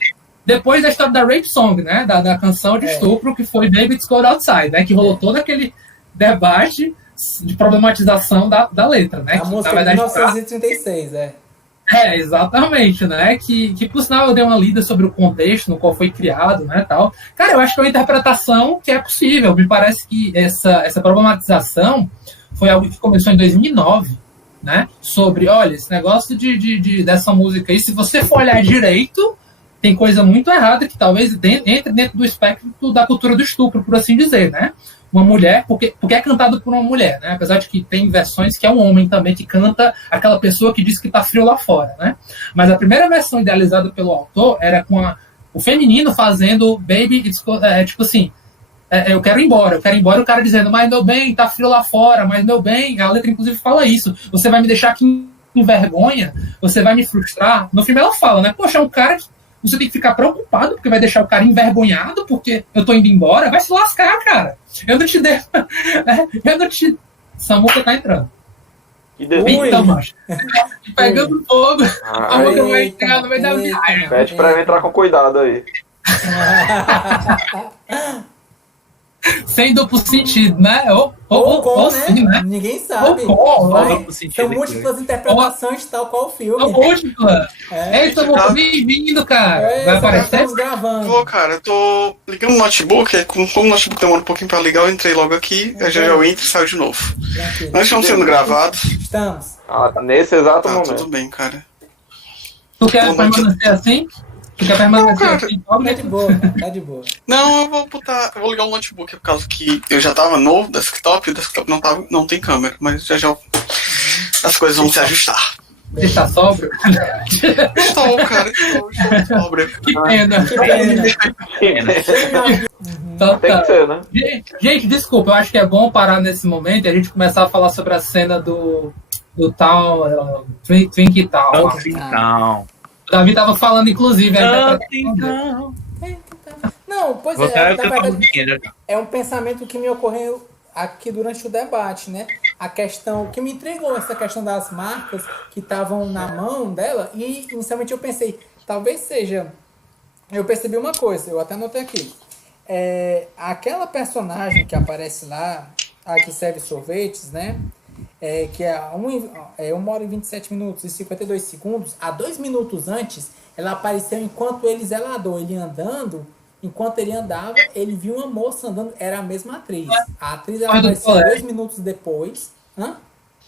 Depois da história da Rape Song, né? Da canção de estupro, que foi Baby It's Cold Outside, né? Que rolou todo aquele debate de problematização da letra, né? A música de 1936, exatamente, né? Que por sinal eu dei uma lida sobre o contexto no qual foi criado, né, tal. Cara, eu acho que é uma interpretação que é possível. Me parece que essa problematização foi algo que começou em 2009, né? Sobre, olha, esse negócio dessa música aí, se você for olhar direito, tem coisa muito errada que talvez entre dentro do espectro da cultura do estupro, por assim dizer, né? Uma mulher, porque é cantado por uma mulher, né? Apesar de que tem versões que é um homem também que canta aquela pessoa que diz que tá frio lá fora, né? Mas a primeira versão idealizada pelo autor era com o feminino fazendo Baby, tipo assim, eu quero ir embora, o cara dizendo, mas meu bem, tá frio lá fora, mas meu bem, a letra inclusive fala isso, você vai me deixar aqui em vergonha, você vai me frustrar. No filme ela fala, né? Poxa, é um cara que você tem que ficar preocupado porque vai deixar o cara envergonhado porque eu tô indo embora. Vai se lascar, cara. Eu não te dei. Samuca tá entrando. Eita, macho. Pegando fogo. A música vai entrar no meio da viagem. Pede pra eu entrar com cuidado aí. Sem duplo sentido, né? Ou né? sim, né? Ninguém sabe. São múltiplas interpretações, tal qual o filme. Múltipla. Ei, Samuca, bem-vindo, cara. Vai aparecer? Estamos gravando. Pô, cara, eu tô ligando o notebook, como o notebook demora um pouquinho pra ligar, eu entrei logo aqui, já eu entro e saio de novo. Tranquilo. Nós estamos sendo gravados. Estamos. Nesse exato Tá momento. tudo bem, cara. Tu quer permanecer assim? Tu quer permanecer assim? Tá de boa, tá de boa. Não, eu vou ligar o notebook, por causa que eu já tava no desktop, e o desktop não tem câmera, mas já as coisas vão se ajustar. Você tá sóbrio? Estou, cara, estou sóbrio. Que pena. Então, Tem que ser, né? Gente, desculpa, eu acho que é bom parar nesse momento e a gente começar a falar sobre a cena do tal Twink Town. Não. O Davi tava falando, inclusive, Não, pois Vou é, até na cantar a verdade, musiquinha já. é um pensamento que me ocorreu aqui durante o debate, né? a questão que me intrigou, essa questão das marcas que estavam na mão dela, e inicialmente eu pensei, talvez seja, eu percebi uma coisa, eu até anotei aqui, aquela personagem que aparece lá, a que serve sorvetes, né, que é 1 hora e 27 minutos e 52 segundos, há 2 minutos antes, ela apareceu enquanto ele zelador, ele andando. Enquanto ele andava, ele viu uma moça andando, era a mesma atriz. A atriz ela apareceu 2 minutos depois.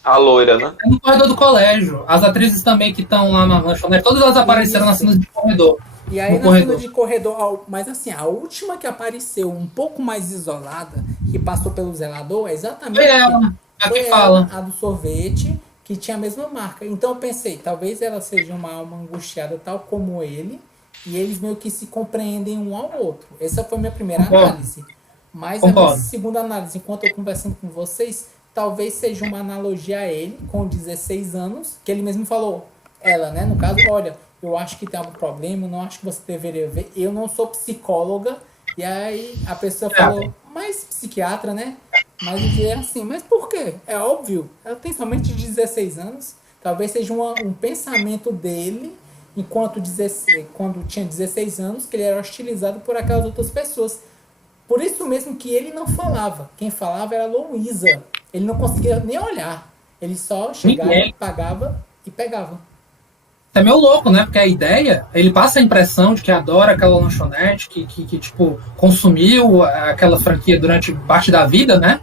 A loira, né? É no corredor do colégio. As atrizes também que estão lá na lanchonete, todas elas apareceram nas cenas de corredor. E aí na cena de corredor, mas assim, a última que apareceu um pouco mais isolada, que passou pelo zelador, é exatamente a do sorvete, que tinha a mesma marca. Então eu pensei, talvez ela seja uma alma angustiada tal como ele, e eles meio que se compreendem um ao outro. Essa foi a minha primeira análise. Mas a minha segunda análise, enquanto eu conversando com vocês, talvez seja uma analogia a ele, com 16 anos, que ele mesmo falou, ela, né, no caso, olha, eu acho que tem algum problema, eu não acho que você deveria ver, eu não sou psicóloga, e aí a pessoa falou, mas psiquiatra, né? Mas eu diria assim, mas por quê? É óbvio, ela tem somente 16 anos, talvez seja um pensamento dele, quando tinha 16 anos, que ele era hostilizado por aquelas outras pessoas. Por isso mesmo que ele não falava. Quem falava era a Luísa. Ele não conseguia nem olhar. Ele só chegava, pagava e pegava. É meio louco, né? Porque a ideia, ele passa a impressão de que adora aquela lanchonete, que tipo, consumiu aquela franquia durante parte da vida, né?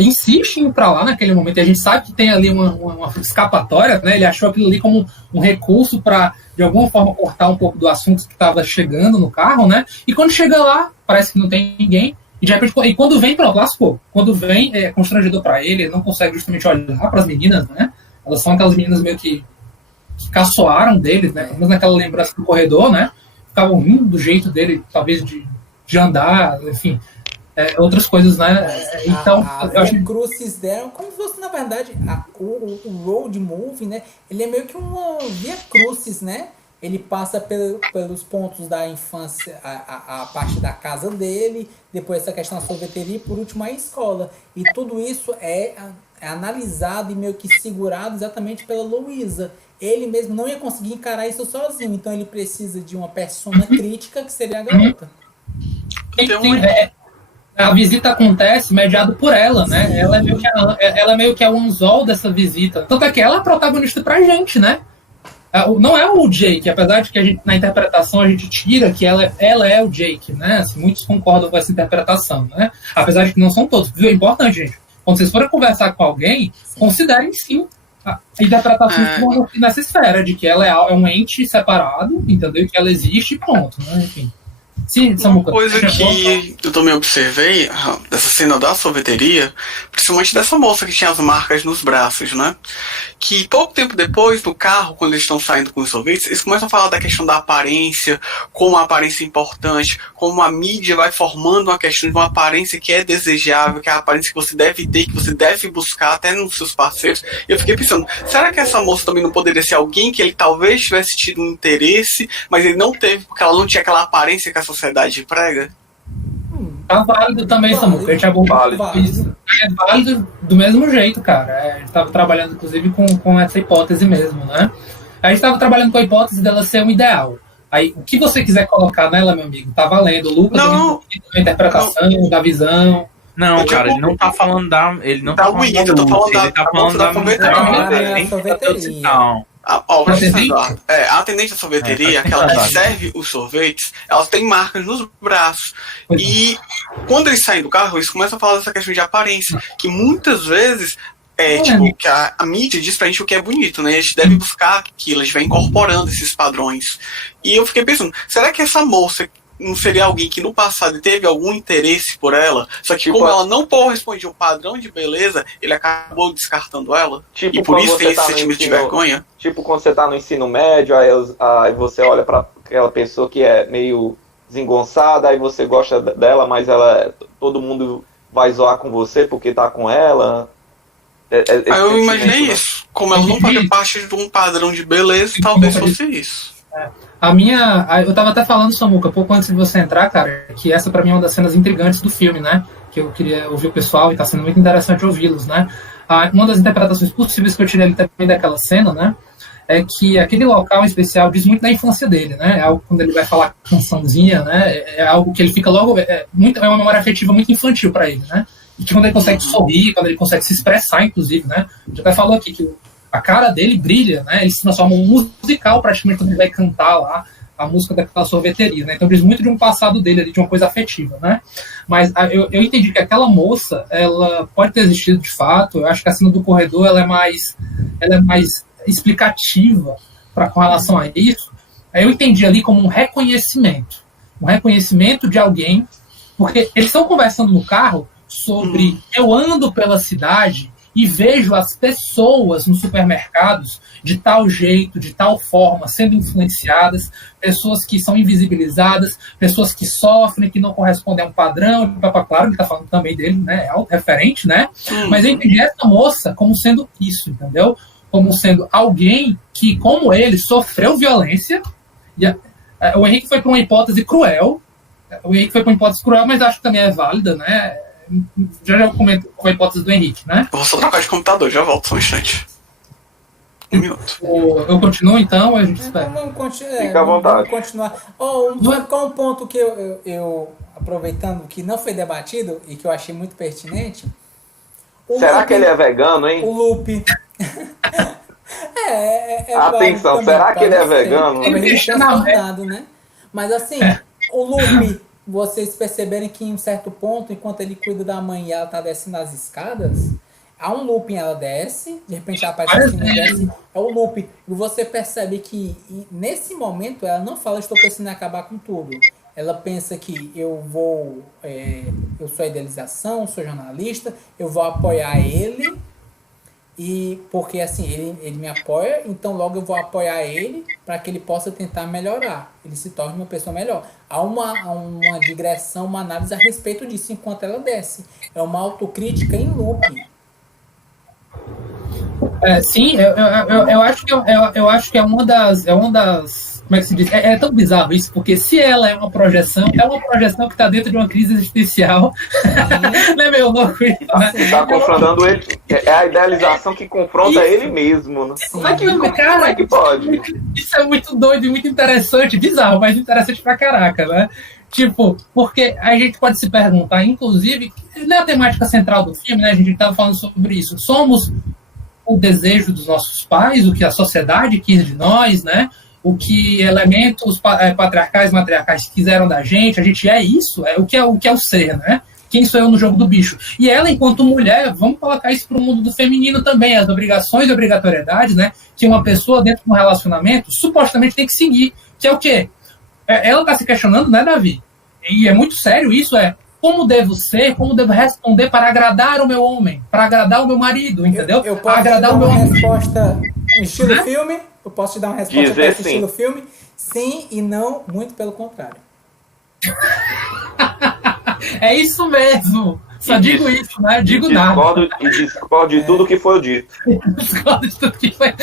Insiste em ir pra lá naquele momento, e a gente sabe que tem ali uma escapatória, né? Ele achou aquilo ali como um recurso para, de alguma forma, cortar um pouco do assunto que estava chegando no carro, né? E quando chega lá, parece que não tem ninguém, e de repente, e quando vem, pronto, lascou. Quando vem, é constrangedor para ele não consegue justamente olhar para as meninas, né? Elas são aquelas meninas meio que caçoaram deles, né? Pelo menos naquela lembrança do corredor, né? Ficavam rindo do jeito dele, talvez de andar, enfim. Outras coisas, né? Então, eu acho que cruzes deram como se fosse, na verdade, o road movie, né? Ele é meio que uma via crucis, né? Ele passa pelos pontos da infância, a parte da casa dele, depois essa questão da sorveteria e, por último, a escola. E tudo isso é analisado e meio que segurado exatamente pela Luísa. Ele mesmo não ia conseguir encarar isso sozinho, então ele precisa de uma persona crítica, que seria a garota. A visita acontece mediado por ela, né? Ela é meio que a anzol dessa visita. Tanto é que ela é a protagonista pra gente, né? Não é o Jake, apesar de que na interpretação a gente tira que ela é o Jake, né? Assim, muitos concordam com essa interpretação, né? Apesar de que não são todos. Viu? É importante, gente. Quando vocês forem conversar com alguém, considerem sim a interpretação nessa esfera, de que ela é um ente separado, entendeu? E que ela existe e pronto, né? Enfim. Sim, uma coisa que eu também observei dessa cena da sorveteria, principalmente dessa moça que tinha as marcas nos braços, né? Que pouco tempo depois, no carro, quando eles estão saindo com os sorvetes, eles começam a falar da questão da aparência, como a aparência é importante, como a mídia vai formando uma questão de uma aparência que é desejável, que é a aparência que você deve ter, que você deve buscar até nos seus parceiros. E eu fiquei pensando, será que essa moça também não poderia ser alguém que ele talvez tivesse tido um interesse, mas ele não teve porque ela não tinha aquela aparência que a sociedade prega? Tá válido também, Samuca. A gente é válido do mesmo jeito, cara. A gente estava trabalhando, inclusive, com essa hipótese mesmo, né? A gente estava trabalhando com a hipótese dela ser um ideal. Aí, o que você quiser colocar nela, meu amigo, tá valendo. O Lucas, a interpretação, da visão. Não, cara, ele não tá falando da. Ele não tá falando da Lúcia, ele tá falando da sorveteria. A atendente da sorveteria, aquela que serve os sorvetes, ela tem marcas nos braços. E quando eles saem do carro, eles começam a falar dessa questão de aparência, que muitas vezes que a mídia diz pra gente o que é bonito, né? A gente deve buscar aquilo, a gente vai incorporando esses padrões. E eu fiquei pensando, será que essa moça não seria alguém que no passado teve algum interesse por ela, só que como ela não correspondia ao padrão de beleza, ele acabou descartando ela? E por isso tem esse sentimento de vergonha? Tipo quando você tá no ensino médio, aí você olha pra aquela pessoa que é meio desengonçada, aí você gosta dela, mas todo mundo vai zoar com você porque tá com ela. Aí eu imaginei isso. Como ela não fazia parte de um padrão de beleza, talvez fosse isso. Eu tava até falando, Samuca, pouco antes de você entrar, cara, que essa pra mim é uma das cenas intrigantes do filme, né? Que eu queria ouvir o pessoal e tá sendo muito interessante ouvi-los, né? Uma das interpretações possíveis que eu tirei ali também daquela cena, né, é que aquele local em especial diz muito da infância dele, né? É algo quando ele vai falar cançãozinha, né? É algo que ele fica logo é uma memória afetiva muito infantil para ele, né? E que quando ele consegue sorrir, quando ele consegue se expressar, inclusive, né? Já até falou aqui que a cara dele brilha, né? Ele se transforma em um musical praticamente quando ele vai cantar lá a música daquela sorveteria, né? Então diz muito de um passado dele ali, de uma coisa afetiva, né? Mas eu entendi que aquela moça, ela pode ter existido de fato. Eu acho que a cena do corredor ela é mais explicativa com relação a isso. Eu entendi ali como um reconhecimento de alguém, porque eles estão conversando no carro sobre eu ando pela cidade e vejo as pessoas nos supermercados de tal jeito, de tal forma, sendo influenciadas, pessoas que são invisibilizadas, pessoas que sofrem, que não correspondem a um padrão, claro, ele está falando também dele, né, é autorreferente, né, mas eu entendi essa moça como sendo isso, entendeu? Como sendo alguém que, como ele, sofreu violência. O Henrique foi para uma hipótese cruel, mas acho que também é válida, né? Já comento com a hipótese do Henrique, né? Eu vou só trocar de computador, já volto só um instante. Um minuto. Eu continuo então, a gente espera. Fica à vontade. Vamos continuar. Sabe qual é um ponto que eu, aproveitando que não foi debatido e que eu achei muito pertinente? Será que ele é vegano, hein? O loop. Atenção, será que ele é vegano? Né? Mas assim, o loop, vocês perceberem que em um certo ponto, enquanto ele cuida da mãe e ela tá descendo as escadas, há um looping, ela desce, de repente ela aparece que não desce, é o looping. E você percebe que nesse momento ela não fala, estou pensando em acabar com tudo. Ela pensa que eu sou a idealização, sou jornalista, eu vou apoiar ele, e porque assim, ele me apoia, então logo eu vou apoiar ele para que ele possa tentar melhorar, ele se torne uma pessoa melhor. Há uma digressão, uma análise a respeito disso enquanto ela desce. É uma autocrítica em loop. Sim, eu acho que é uma das como é que se diz? É tão bizarro isso, porque se ela é uma projeção que está dentro de uma crise existencial. Não é meio louco isso, né? Está confrontando ele. É a idealização que confronta ele mesmo. Né? Como é que pode? Isso é muito doido e muito interessante, bizarro, mas interessante pra caraca, né? Tipo, porque a gente pode se perguntar, inclusive, não é a temática central do filme, né? A gente estava falando sobre isso. Somos o desejo dos nossos pais, o que a sociedade quis de nós, né? O que elementos patriarcais, matriarcais quiseram da gente, a gente é isso, o que é o ser, né? Quem sou eu no jogo do bicho? E ela, enquanto mulher, vamos colocar isso para o mundo do feminino também, as obrigações e obrigatoriedades, né? Que uma pessoa dentro de um relacionamento supostamente tem que seguir, que é o quê? Ela está se questionando, né, Davi? E é muito sério isso, como devo ser, como devo responder para agradar o meu homem, para agradar o meu marido, entendeu? Eu posso agradar te dar o meu uma resposta em estilo filme? Eu posso te dar uma resposta Dizer em estilo filme? Sim e não, muito pelo contrário. É isso mesmo. Só digo isso, né? Digo nada. Discordo de tudo que foi dito. Discordo de tudo que foi.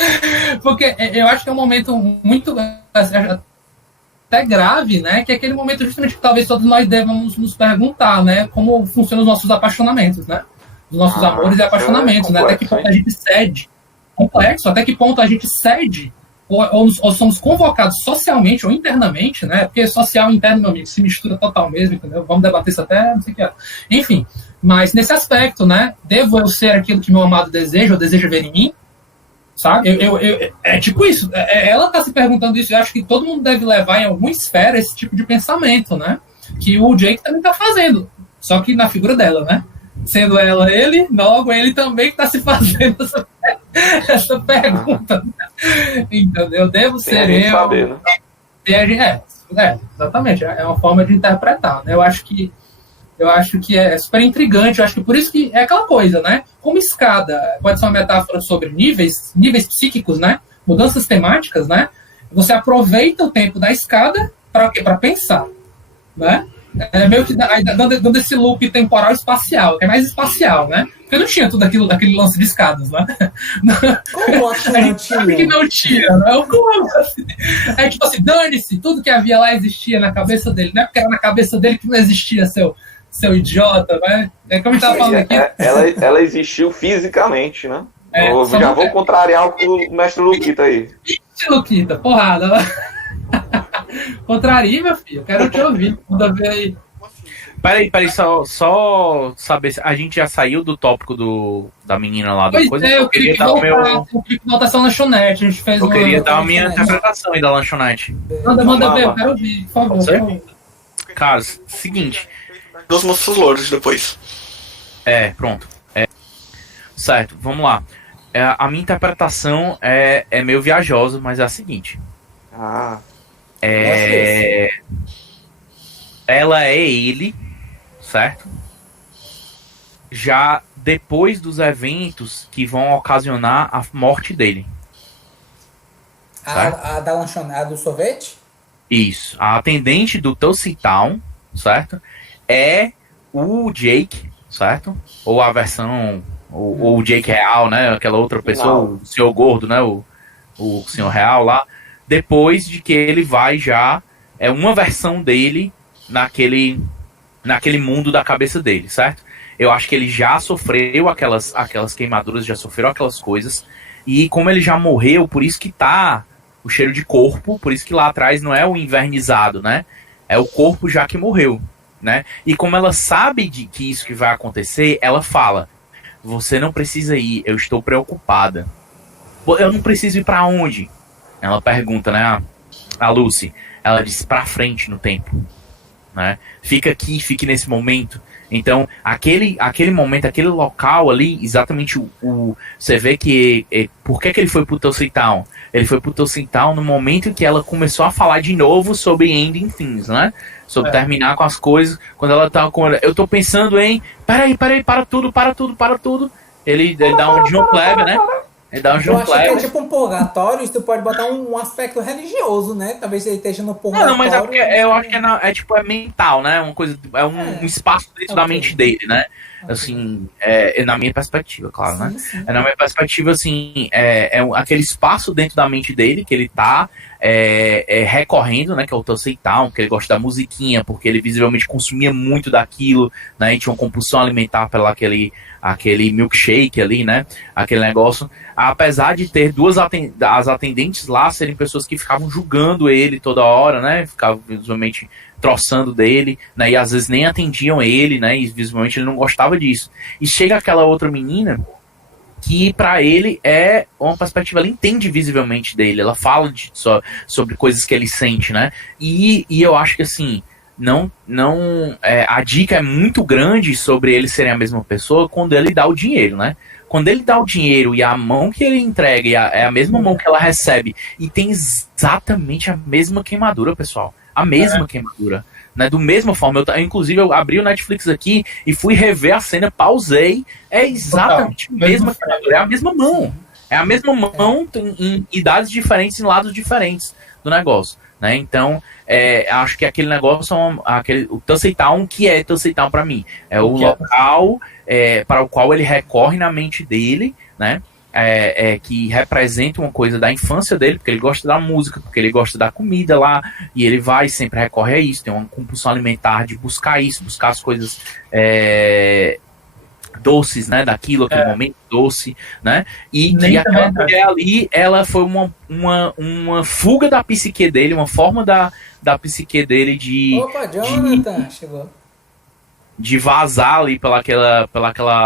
Porque eu acho que é um momento muito até grave, né? Que é aquele momento justamente que talvez todos nós devamos nos perguntar, né? Como funcionam os nossos apaixonamentos, né? Os nossos amores e apaixonamentos, né? Até que ponto a gente cede. Complexo, até que ponto a gente cede ou somos convocados socialmente ou internamente, né? Porque social e interno, meu amigo, se mistura total mesmo, entendeu? Vamos debater isso até, não sei o que é. Enfim, mas nesse aspecto, né? Devo eu ser aquilo que meu amado deseja ou deseja ver em mim? Sabe? É tipo isso. Ela tá se perguntando isso. Eu acho que todo mundo deve levar em alguma esfera esse tipo de pensamento, né? Que o Jake também tá fazendo. Só que na figura dela, né? Sendo ela ele, logo ele também está se fazendo essa pergunta. Entendeu? Devo ser eu. Saber, né? Exatamente. É uma forma de interpretar. Né? Eu acho que é super intrigante. Eu acho que por isso que é aquela coisa, né? Como escada pode ser uma metáfora sobre níveis psíquicos, né? Mudanças temáticas, né? Você aproveita o tempo da escada para quê? Para pensar, né? É meio que dando esse loop temporal espacial, que é mais espacial, né? Porque não tinha tudo aquele lance de escadas, né? Como assim não tinha? Sabe que não tinha, né? É tipo assim, dane-se, tudo que havia lá existia na cabeça dele, não é porque era na cabeça dele que não existia seu Seu idiota, vai. É como a gente tava falando aqui. Ela existiu fisicamente, né? Eu só já não- vou contrariar o mestre Luquita aí. Luquita, porrada. Contraria, meu filho. Eu quero te ouvir. Manda ver aí. Peraí, só saber se a gente já saiu do tópico da menina lá da Pois coisa. é, Eu queria dar o meu. eu queria voltar essa lanchonete. A gente fez Eu queria dar a lanchonete. minha interpretação aí da lanchonete. Manda Vamos ver, lá. eu quero ouvir, por favor. Pode ser? por favor. Cara, seguinte. Dos moços louros depois. Pronto. Certo, vamos lá. A minha interpretação é meio viajosa, mas é a seguinte. Ah, Ela é ele, certo? Já depois dos eventos que vão ocasionar a morte dele. A da lanchonete, a do sorvete? Isso. A atendente do Tulsi Town, certo? É o Jake, certo? Ou a versão. Ou o Jake real, né? Aquela outra pessoa, Não. o senhor gordo, né? O senhor real lá. Depois de que ele vai já. É uma versão dele naquele mundo da cabeça dele, certo? Eu acho que ele já sofreu aquelas queimaduras, já sofreu aquelas coisas. E como ele já morreu, por isso que tá o cheiro de corpo, por isso que lá atrás não é o invernizado, né? É o corpo já que morreu, né? E como ela sabe de que isso que vai acontecer, ela fala: você não precisa ir, eu estou preocupada. Eu não preciso ir pra onde? Ela pergunta, né? A Lucy. Ela diz: pra frente no tempo, né? Fica aqui, fique nesse momento. Então, aquele momento, aquele local ali, exatamente você vê que por que ele foi pro Tulsi Town? Ele foi pro Tulsi Town no momento em que ela começou a falar de novo sobre ending things, né? Sobre terminar com as coisas. Quando ela tá com... Eu tô pensando em... Peraí, para tudo. Ele dá um John Kleber, né? Ele dá um Eu John acho que é Kleber. tipo um purgatório, isso tu pode botar um aspecto religioso, né? Talvez ele esteja no purgatório. Não, mas eu acho que é mental, né? Uma coisa, um espaço dentro da mente dele, né? Assim, na minha perspectiva, claro, né? Sim. Na minha perspectiva, assim, aquele espaço dentro da mente dele que ele tá recorrendo, né? Que é o Tulsi Town, que ele gosta da musiquinha, porque ele visivelmente consumia muito daquilo, né? E tinha uma compulsão alimentar pelo aquele milkshake ali, né? Aquele negócio. Apesar de ter as atendentes lá serem pessoas que ficavam julgando ele toda hora, né? Ficavam visualmente troçando dele, né? E às vezes nem atendiam ele, né? E visualmente ele não gostava disso. E chega aquela outra menina que pra ele é uma perspectiva, ela entende visivelmente dele, ela fala sobre coisas que ele sente, né? E eu acho que assim, a dica é muito grande sobre eles serem a mesma pessoa quando ele dá o dinheiro, né? Quando ele dá o dinheiro e a mão que ele entrega é a mesma mão que ela recebe e tem exatamente a mesma queimadura, pessoal. A mesma queimadura. Né? Do mesma forma. Inclusive, eu abri o Netflix aqui e fui rever a cena, pausei. É exatamente a mesma queimadura. É a mesma mão. É a mesma mão em idades diferentes, em lados diferentes do negócio. Né? Então, acho que aquele negócio, o Tulsi Town, que é Tulsi Town pra mim? É o local para o qual ele recorre na mente dele, né? Que representa uma coisa da infância dele, porque ele gosta da música, porque ele gosta da comida lá, e ele vai sempre recorre a isso, tem uma compulsão alimentar de buscar isso, buscar as coisas doces, né, daquilo, aquele momento doce, né, e que aquela mulher ali, ela foi uma fuga da psique dele, uma forma da psique dele Opa, Jonathan, chegou. De vazar ali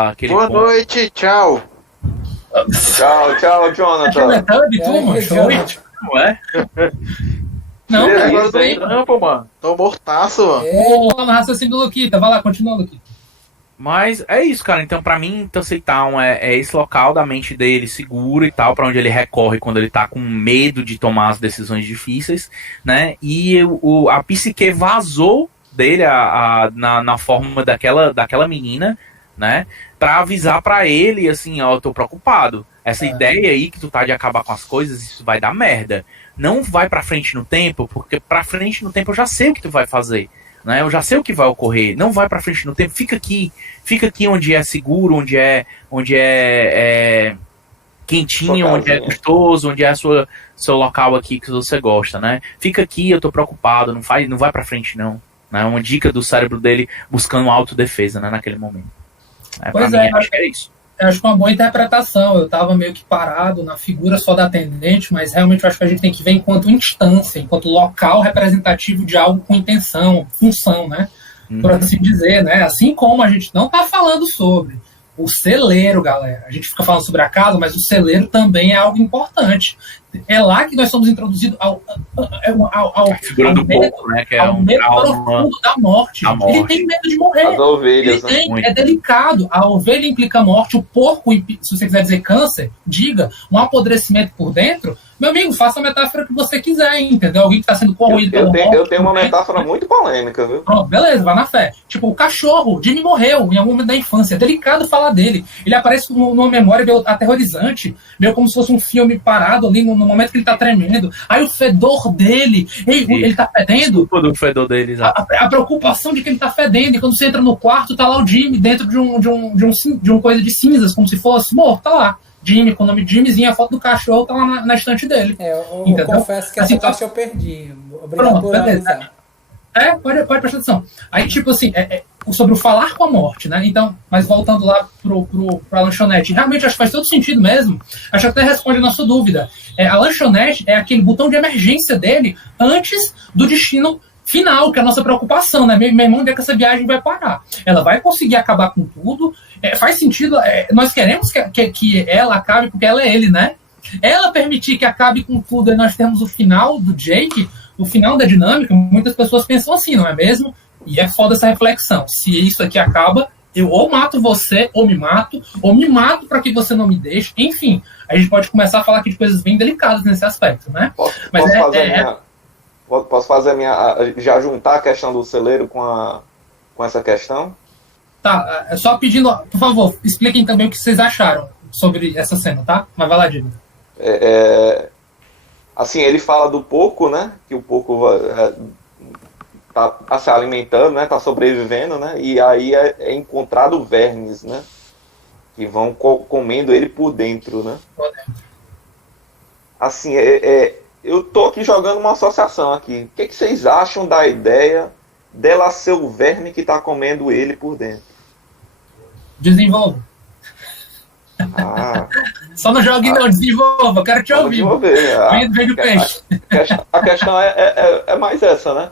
aquele Boa noite, tchau. Tchau, Jonathan. Não é? Não, Agora eu tô hein? em trampo, mano. Tô mortaço, mano. Vamos lá no raciocínio do Luquita. Vai lá, continua, Luquita. Mas é isso, cara. Então, pra mim, Tulsi Town é esse local da mente dele seguro e tal, pra onde ele recorre quando ele tá com medo de tomar as decisões difíceis, né? E a psique vazou dele na forma daquela menina, né? Pra avisar pra ele, assim, ó, eu tô preocupado. Essa ideia aí que tu tá de acabar com as coisas, isso vai dar merda. Não vai pra frente no tempo, porque pra frente no tempo eu já sei o que tu vai fazer. Né? Eu já sei o que vai ocorrer. Não vai pra frente no tempo, fica aqui onde é seguro, onde é quentinho, onde é gostoso, onde é seu local aqui que você gosta, né? Fica aqui, eu tô preocupado, não vai pra frente não, né? Uma dica do cérebro dele buscando autodefesa, né, naquele momento. Pois pra mim, é, acho que é isso. eu acho que é uma boa interpretação. Eu estava meio que parado na figura só da atendente, mas realmente eu acho que a gente tem que ver enquanto instância, enquanto local representativo de algo com intenção, função, né? Por assim dizer, né? Assim como a gente não está falando sobre o celeiro, galera. A gente fica falando sobre a casa, mas o celeiro também é algo importante. É lá que nós somos introduzidos A figura do porco, né? Que é ao um medo trauma profundo da morte. da morte. Ele tem medo de morrer. As ovelhas, né? É delicado. A ovelha implica morte, o porco, se você quiser dizer câncer, diga, um apodrecimento por dentro. Meu amigo, faça a metáfora que você quiser, entendeu? Alguém que está sendo corroído pela morte. Eu tenho uma metáfora muito polêmica, viu? Pronto, beleza, vai na fé. Tipo, o cachorro, Jimmy morreu em algum momento da infância. É delicado falar dele. Ele aparece numa memória meio aterrorizante, meio como se fosse um filme parado ali no momento que ele tá tremendo. Aí o fedor dele, ele tá fedendo. Tudo o fedor dele, exato. A preocupação de que ele tá fedendo. E quando você entra no quarto, tá lá o Jimmy dentro de um coisa de cinzas, como se fosse morto, tá lá. Jimmy, com o nome de Jimmyzinho, a foto do cachorro tá lá na estante dele. Eu confesso que essa assim, parte eu perdi. Obrigado pronto, por beleza. avisar. Pode prestar atenção. Aí, tipo assim, sobre o falar com a morte, né? Então, mas voltando lá pra lanchonete, realmente acho que faz todo sentido mesmo. Acho que até responde a nossa dúvida. A lanchonete é aquele botão de emergência dele antes do destino final, que é a nossa preocupação, né? Meu irmão, onde é que essa viagem vai parar? Ela vai conseguir acabar com tudo? Faz sentido, nós queremos que ela acabe porque ela é ele, né? Ela permitir que acabe com tudo e nós temos o final do Jake, o final da dinâmica, muitas pessoas pensam assim, não é mesmo? E é foda essa reflexão. Se isso aqui acaba, eu ou mato você, ou me mato para que você não me deixe. Enfim, a gente pode começar a falar aqui de coisas bem delicadas nesse aspecto, né? Posso fazer a minha. Já juntar a questão do celeiro com essa questão? Tá, só pedindo, por favor, expliquem também o que vocês acharam sobre essa cena, tá? Mas vai lá, Diego. Assim, ele fala do porco, né? Que o porco tá se alimentando, né? Tá sobrevivendo, né? E aí é encontrado vermes, né? Que vão comendo ele por dentro, né? Assim, eu tô aqui jogando uma associação aqui. O que vocês acham da ideia dela ser o verme que tá comendo ele por dentro? Desenvolva. Só não jogue não, desenvolva, eu quero te ouvir. Vem do peixe. A questão é mais essa, né?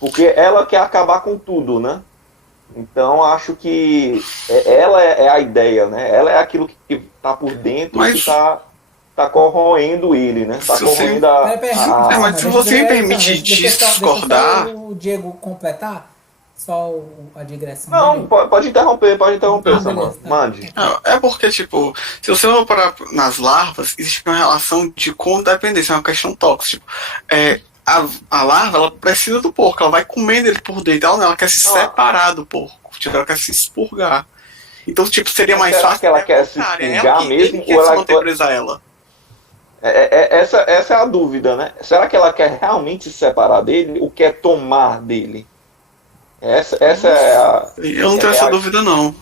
Porque ela quer acabar com tudo, né? Então acho que ela é a ideia, né? Ela é aquilo que tá por dentro, que tá corroendo ele, né? Tá corroendo mas se você me permite discordar... Deixa o Diego completar só a digressão. Não, pode interromper, Samuel. Beleza, tá. Mande. É porque, tipo, se você for parar nas larvas, existe uma relação de codependência, é uma questão tóxica. A larva, ela precisa do porco, ela vai comendo ele por dentro, ela quer se separar do porco, ela quer se expurgar. Então, tipo, seria mais fácil... que ela quer se expurgar mesmo? Ou ela quer se manter presa a ela? Essa é a dúvida, né? Será que ela quer realmente se separar dele ou quer tomar dele? Essa é a... Eu não tenho essa dúvida, não.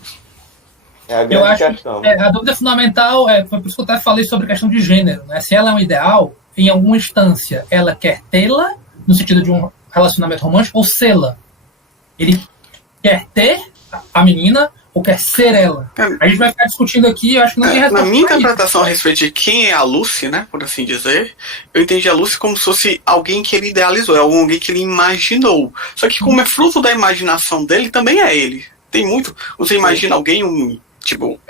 É a grande questão. A dúvida fundamental foi por isso que eu até falei sobre a questão de gênero, né? Se ela é um ideal, em alguma instância, ela quer tê-la, no sentido de um relacionamento romântico, ou sê-la. Ele quer ter a menina ou quer ser ela. A gente vai ficar discutindo aqui, eu acho que não tem resposta. Na minha interpretação a respeito de quem é a Lucy, né, por assim dizer, eu entendi a Lucy como se fosse alguém que ele idealizou, alguém que ele imaginou. Só que como é fruto da imaginação dele, também é ele. Tem muito. Você imagina alguém, tipo,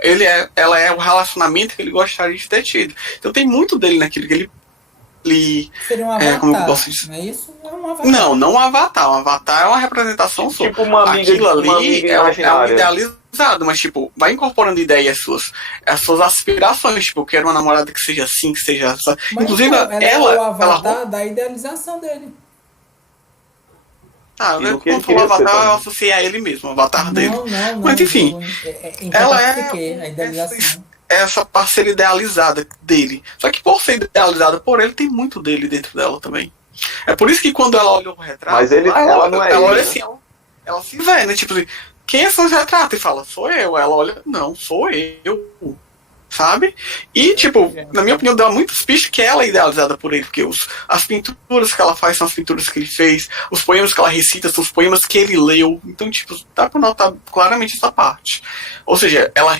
ela é o relacionamento que ele gostaria de ter tido. Então tem muito dele naquilo que ele seria um avatar, como eu posso dizer? não é isso? É um avatar. Não um avatar. Um avatar é uma representação sua. Tipo uma amiga, aquilo ali uma amiga é um idealizado, mas tipo, vai incorporando ideias suas, as suas aspirações, tipo, eu quero uma namorada que seja assim, que seja essa. Mas inclusive então, ela é o avatar ela... da idealização dele. Quando falou avatar, eu associei a ele mesmo, o avatar dele. Não. Mas enfim, ela é a idealização. Essa parceira idealizada dele. Só que por ser idealizada por ele, tem muito dele dentro dela também. É por isso que quando ela olha o retrato, mas ela não é ela ele, olha né? assim, ela se vê, né? Tipo assim, quem é esse retrato? E fala, sou eu. Ela olha, não, sou eu. sabe? E, tipo, na minha opinião, dá muitas pistas que ela é idealizada por ele, porque as pinturas que ela faz são as pinturas que ele fez, os poemas que ela recita são os poemas que ele leu. Então, tipo, dá pra notar claramente essa parte. Ou seja, ela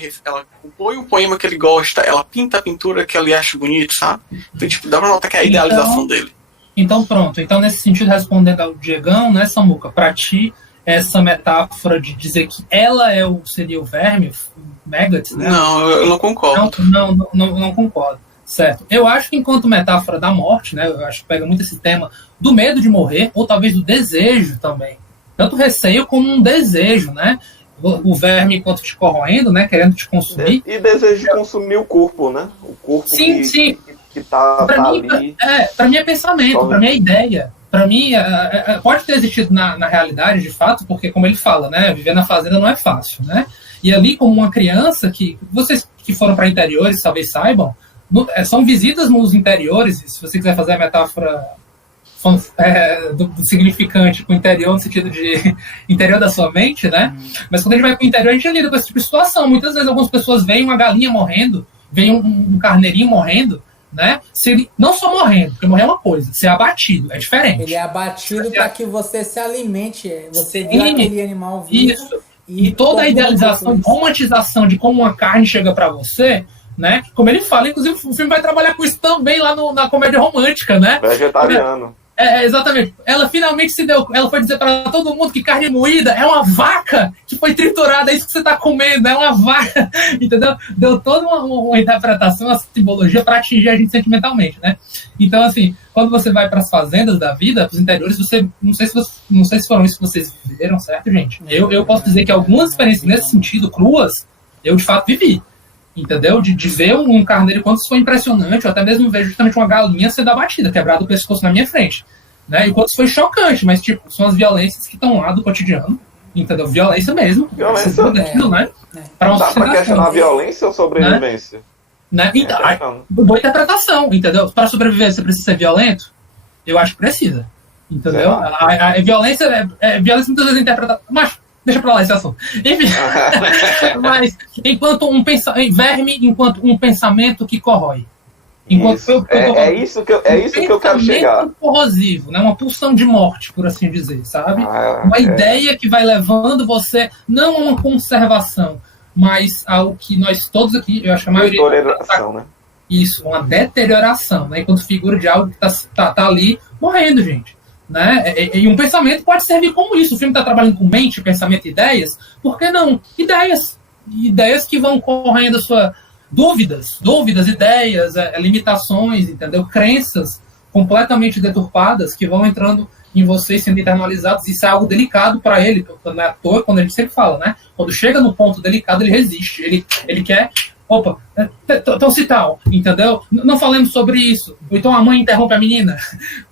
compõe o poema que ele gosta, ela pinta a pintura que ele acha bonito, sabe? Então, tipo, dá pra notar que é a idealização dele. Então, pronto. Então, nesse sentido, respondendo ao Diegão, né, Samuca, pra ti, essa metáfora de dizer que ela seria o verme, o Maggot, né? Não, eu não concordo. Não concordo. Certo. Eu acho que enquanto metáfora da morte, né, eu acho que pega muito esse tema do medo de morrer, ou talvez do desejo também. Tanto receio como um desejo, né? O verme enquanto te corroendo, né, querendo te consumir. E desejo de consumir o corpo, né? O corpo sim. que tá mim, ali. Pra mim é pensamento, pra mim é ideia. Pra mim, pode ter existido na realidade, de fato, porque, como ele fala, né, viver na fazenda não é fácil, né? E ali, como uma criança, que vocês que foram para interiores talvez saibam, são visitas nos interiores, se você quiser fazer a metáfora do significante com o interior, no sentido de interior da sua mente, né? Mas quando a gente vai para o interior, a gente lida com esse tipo de situação. Muitas vezes algumas pessoas veem uma galinha morrendo, veem um carneirinho morrendo, né? Se ele, não só morrendo, porque morrer é uma coisa, ser abatido é diferente. Ele é abatido para que você se alimente, você vê aquele animal vivo. Isso. E toda a idealização, romantização de como uma carne chega para você, né? Como ele fala, inclusive o filme vai trabalhar com isso também lá na comédia romântica, né? Vegetariano. Exatamente. Ela finalmente ela foi dizer para todo mundo que carne moída é uma vaca que foi triturada, é isso que você está comendo, é uma vaca, entendeu? Deu toda uma interpretação, uma simbologia para atingir a gente sentimentalmente, né? Então, assim, quando você vai para as fazendas da vida, para os interiores, não sei se foram isso que vocês viveram, certo, gente? Eu posso dizer que algumas experiências nesse sentido, cruas, eu de fato vivi. Entendeu? De ver um carneiro, quanto isso foi impressionante, eu até mesmo vejo justamente uma galinha sendo abatida, quebrado o pescoço na minha frente. Né? E quanto isso foi chocante, mas tipo, são as violências que estão lá do cotidiano, entendeu? Violência mesmo. Violência. Né? Dá pra questionar violência ou sobrevivência? Né? Então, boa interpretação, entendeu? Para sobreviver, você precisa ser violento? Eu acho que precisa. Entendeu? A violência muitas vezes é interpretada. Mas deixa pra lá esse assunto. Enfim, mas enquanto verme, enquanto um pensamento que corrói. Enquanto é isso que eu quero chegar. Corrosivo, né? Uma pulsão de morte, por assim dizer, sabe? Uma ideia que vai levando você, não a uma conservação, mas ao que nós todos aqui, eu acho que a maioria... Deterioração, né? Isso, uma deterioração, né? Enquanto figura de algo que tá ali morrendo, gente. Né? E um pensamento pode servir como isso. O filme está trabalhando com mente, pensamento e ideias. Por que não? Ideias que vão correndo a sua dúvidas, ideias, limitações, entendeu? Crenças completamente deturpadas que vão entrando em vocês, sendo internalizados. Isso é algo delicado para ele. Não é à toa, quando a gente sempre fala, né? Quando chega no ponto delicado, ele resiste. Ele quer... Opa, então se tal, entendeu? Não falemos sobre isso. Então a mãe interrompe a menina.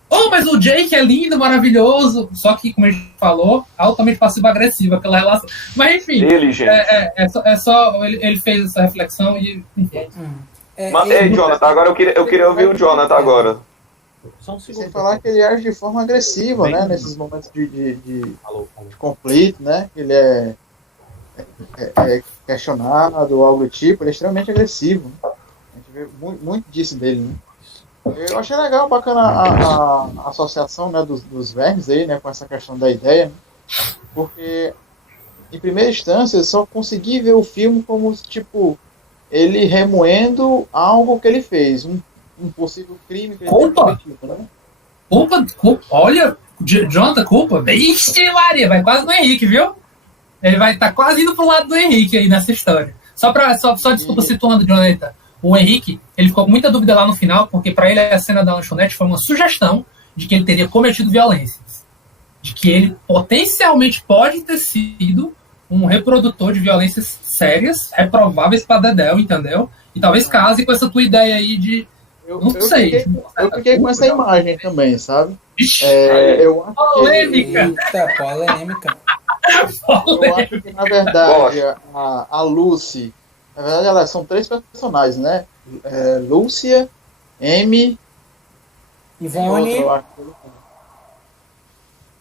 Oh, mas o Jake é lindo, maravilhoso. Só que, como a gente falou, altamente passivo-agressivo aquela relação. Mas, enfim, ele fez essa reflexão e... Ei, Jonathan, agora eu queria ouvir o Jonathan agora. Sem falar que ele age de forma agressiva, né? Nesses momentos de conflito, né? Ele é questionado ou algo do tipo, ele é extremamente agressivo. Né? A gente vê muito disso dele, né? Eu achei legal, bacana a associação, né, dos vermes aí, né, com essa questão da ideia, né? Porque em primeira instância eu só consegui ver o filme como, tipo, ele remoendo algo que ele fez, um possível crime que ele tenha cometido, né? Culpa, olha, Jonathan, culpa, vixe Maria, vai quase no Henrique, viu? Ele vai estar quase indo pro lado do Henrique aí nessa história. Só desculpa, situando, Jonathan. O Henrique, ele ficou com muita dúvida lá no final, porque para ele a cena da lanchonete foi uma sugestão de que ele teria cometido violências. De que ele potencialmente pode ter sido um reprodutor de violências sérias, reprováveis para Dedéu, entendeu? E talvez case com essa tua ideia aí de... Eu fiquei com essa imagem também, sabe? Eu acho polêmica! Eita, polêmica. Eu acho que, na verdade, a Lucy... Na verdade, elas são 3 personagens, né? Lúcia, Amy... Ivone...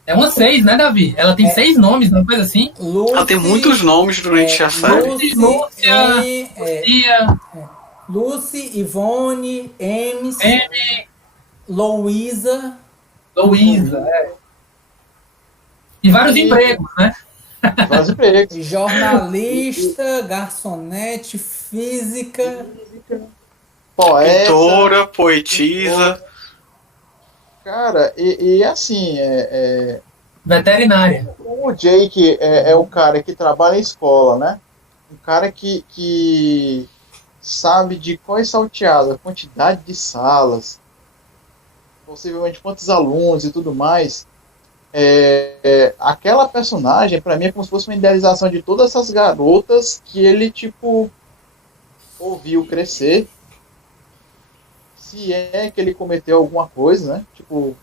É uma 6, né, Davi? Ela tem 6 nomes, uma coisa assim. Ela tem muitos nomes durante a série. Lúcia, Lucy, Ivone, Emes, Amy, Louisa. Louisa, E vários E- empregos, né? Vários empregos. Jornalista, garçonete, física. Poeta. Pintora, poetisa. Cara, e assim, Veterinária. como o Jake é o cara que trabalha em escola, né? Um cara que sabe de qual é salteado, a quantidade de salas, possivelmente quantos alunos e tudo mais. Aquela personagem, pra mim, é como se fosse uma idealização de todas essas garotas que ele, tipo, ouviu crescer. Se é que ele cometeu alguma coisa, né? Tipo,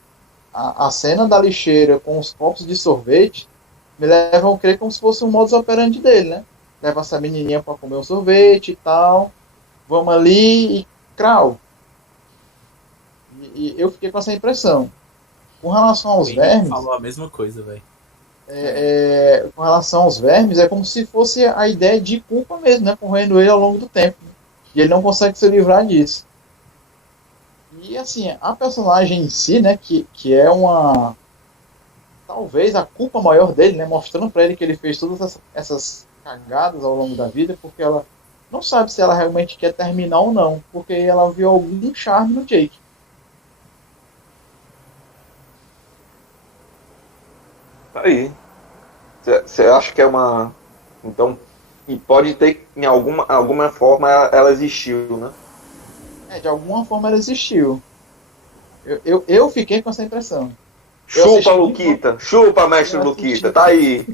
a cena da lixeira com os copos de sorvete me levam a crer como se fosse um modus operandi dele, né? Leva essa menininha pra comer um sorvete e tal. Vamos ali e crau. E eu fiquei com essa impressão. Com relação aos vermes, Falou a mesma coisa, velho. com relação aos vermes, é como se fosse a ideia de culpa mesmo, né? Correndo ele ao longo do tempo. E ele não consegue se livrar disso. E assim, a personagem em si, né? Que é uma. Talvez a culpa maior dele, né? Mostrando pra ele que ele fez todas essas cagadas ao longo da vida, porque ela não sabe se ela realmente quer terminar ou não. Porque ela viu algum charme no Jake. Tá aí. Você acha que é uma. Então, e pode ter, em alguma forma, ela existiu, né? De alguma forma ela existiu. Eu fiquei com essa impressão. Chupa, Luquita. Chupa, mestre Eu Luquita. Tá aí.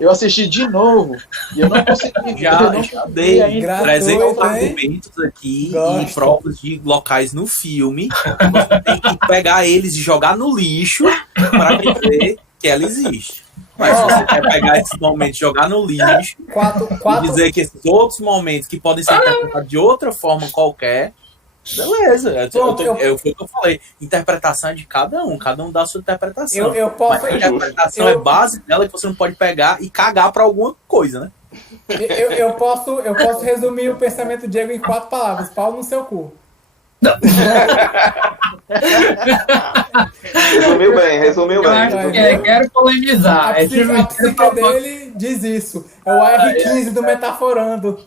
Eu assisti de novo e eu não consegui. eu Já não dei ainda. 300 Gratuito, hein? argumentos aqui Gosto. e provas de locais no filme. Você tem que pegar eles e jogar no lixo para dizer que ela existe. Mas se você quer pegar esses momentos e jogar no lixo e dizer que esses outros momentos que podem ser interpretados de outra forma qualquer, beleza. Foi o que eu falei. Interpretação é de cada um dá a sua interpretação. Eu posso. Mas a interpretação é base dela que você não pode pegar e cagar pra alguma coisa, né? Eu posso resumir o pensamento do Diego em 4 palavras: pau no seu cu. Resumiu Eu bem. acho que quero polemizar. A psique dele diz isso. É o R15 do Metaforando.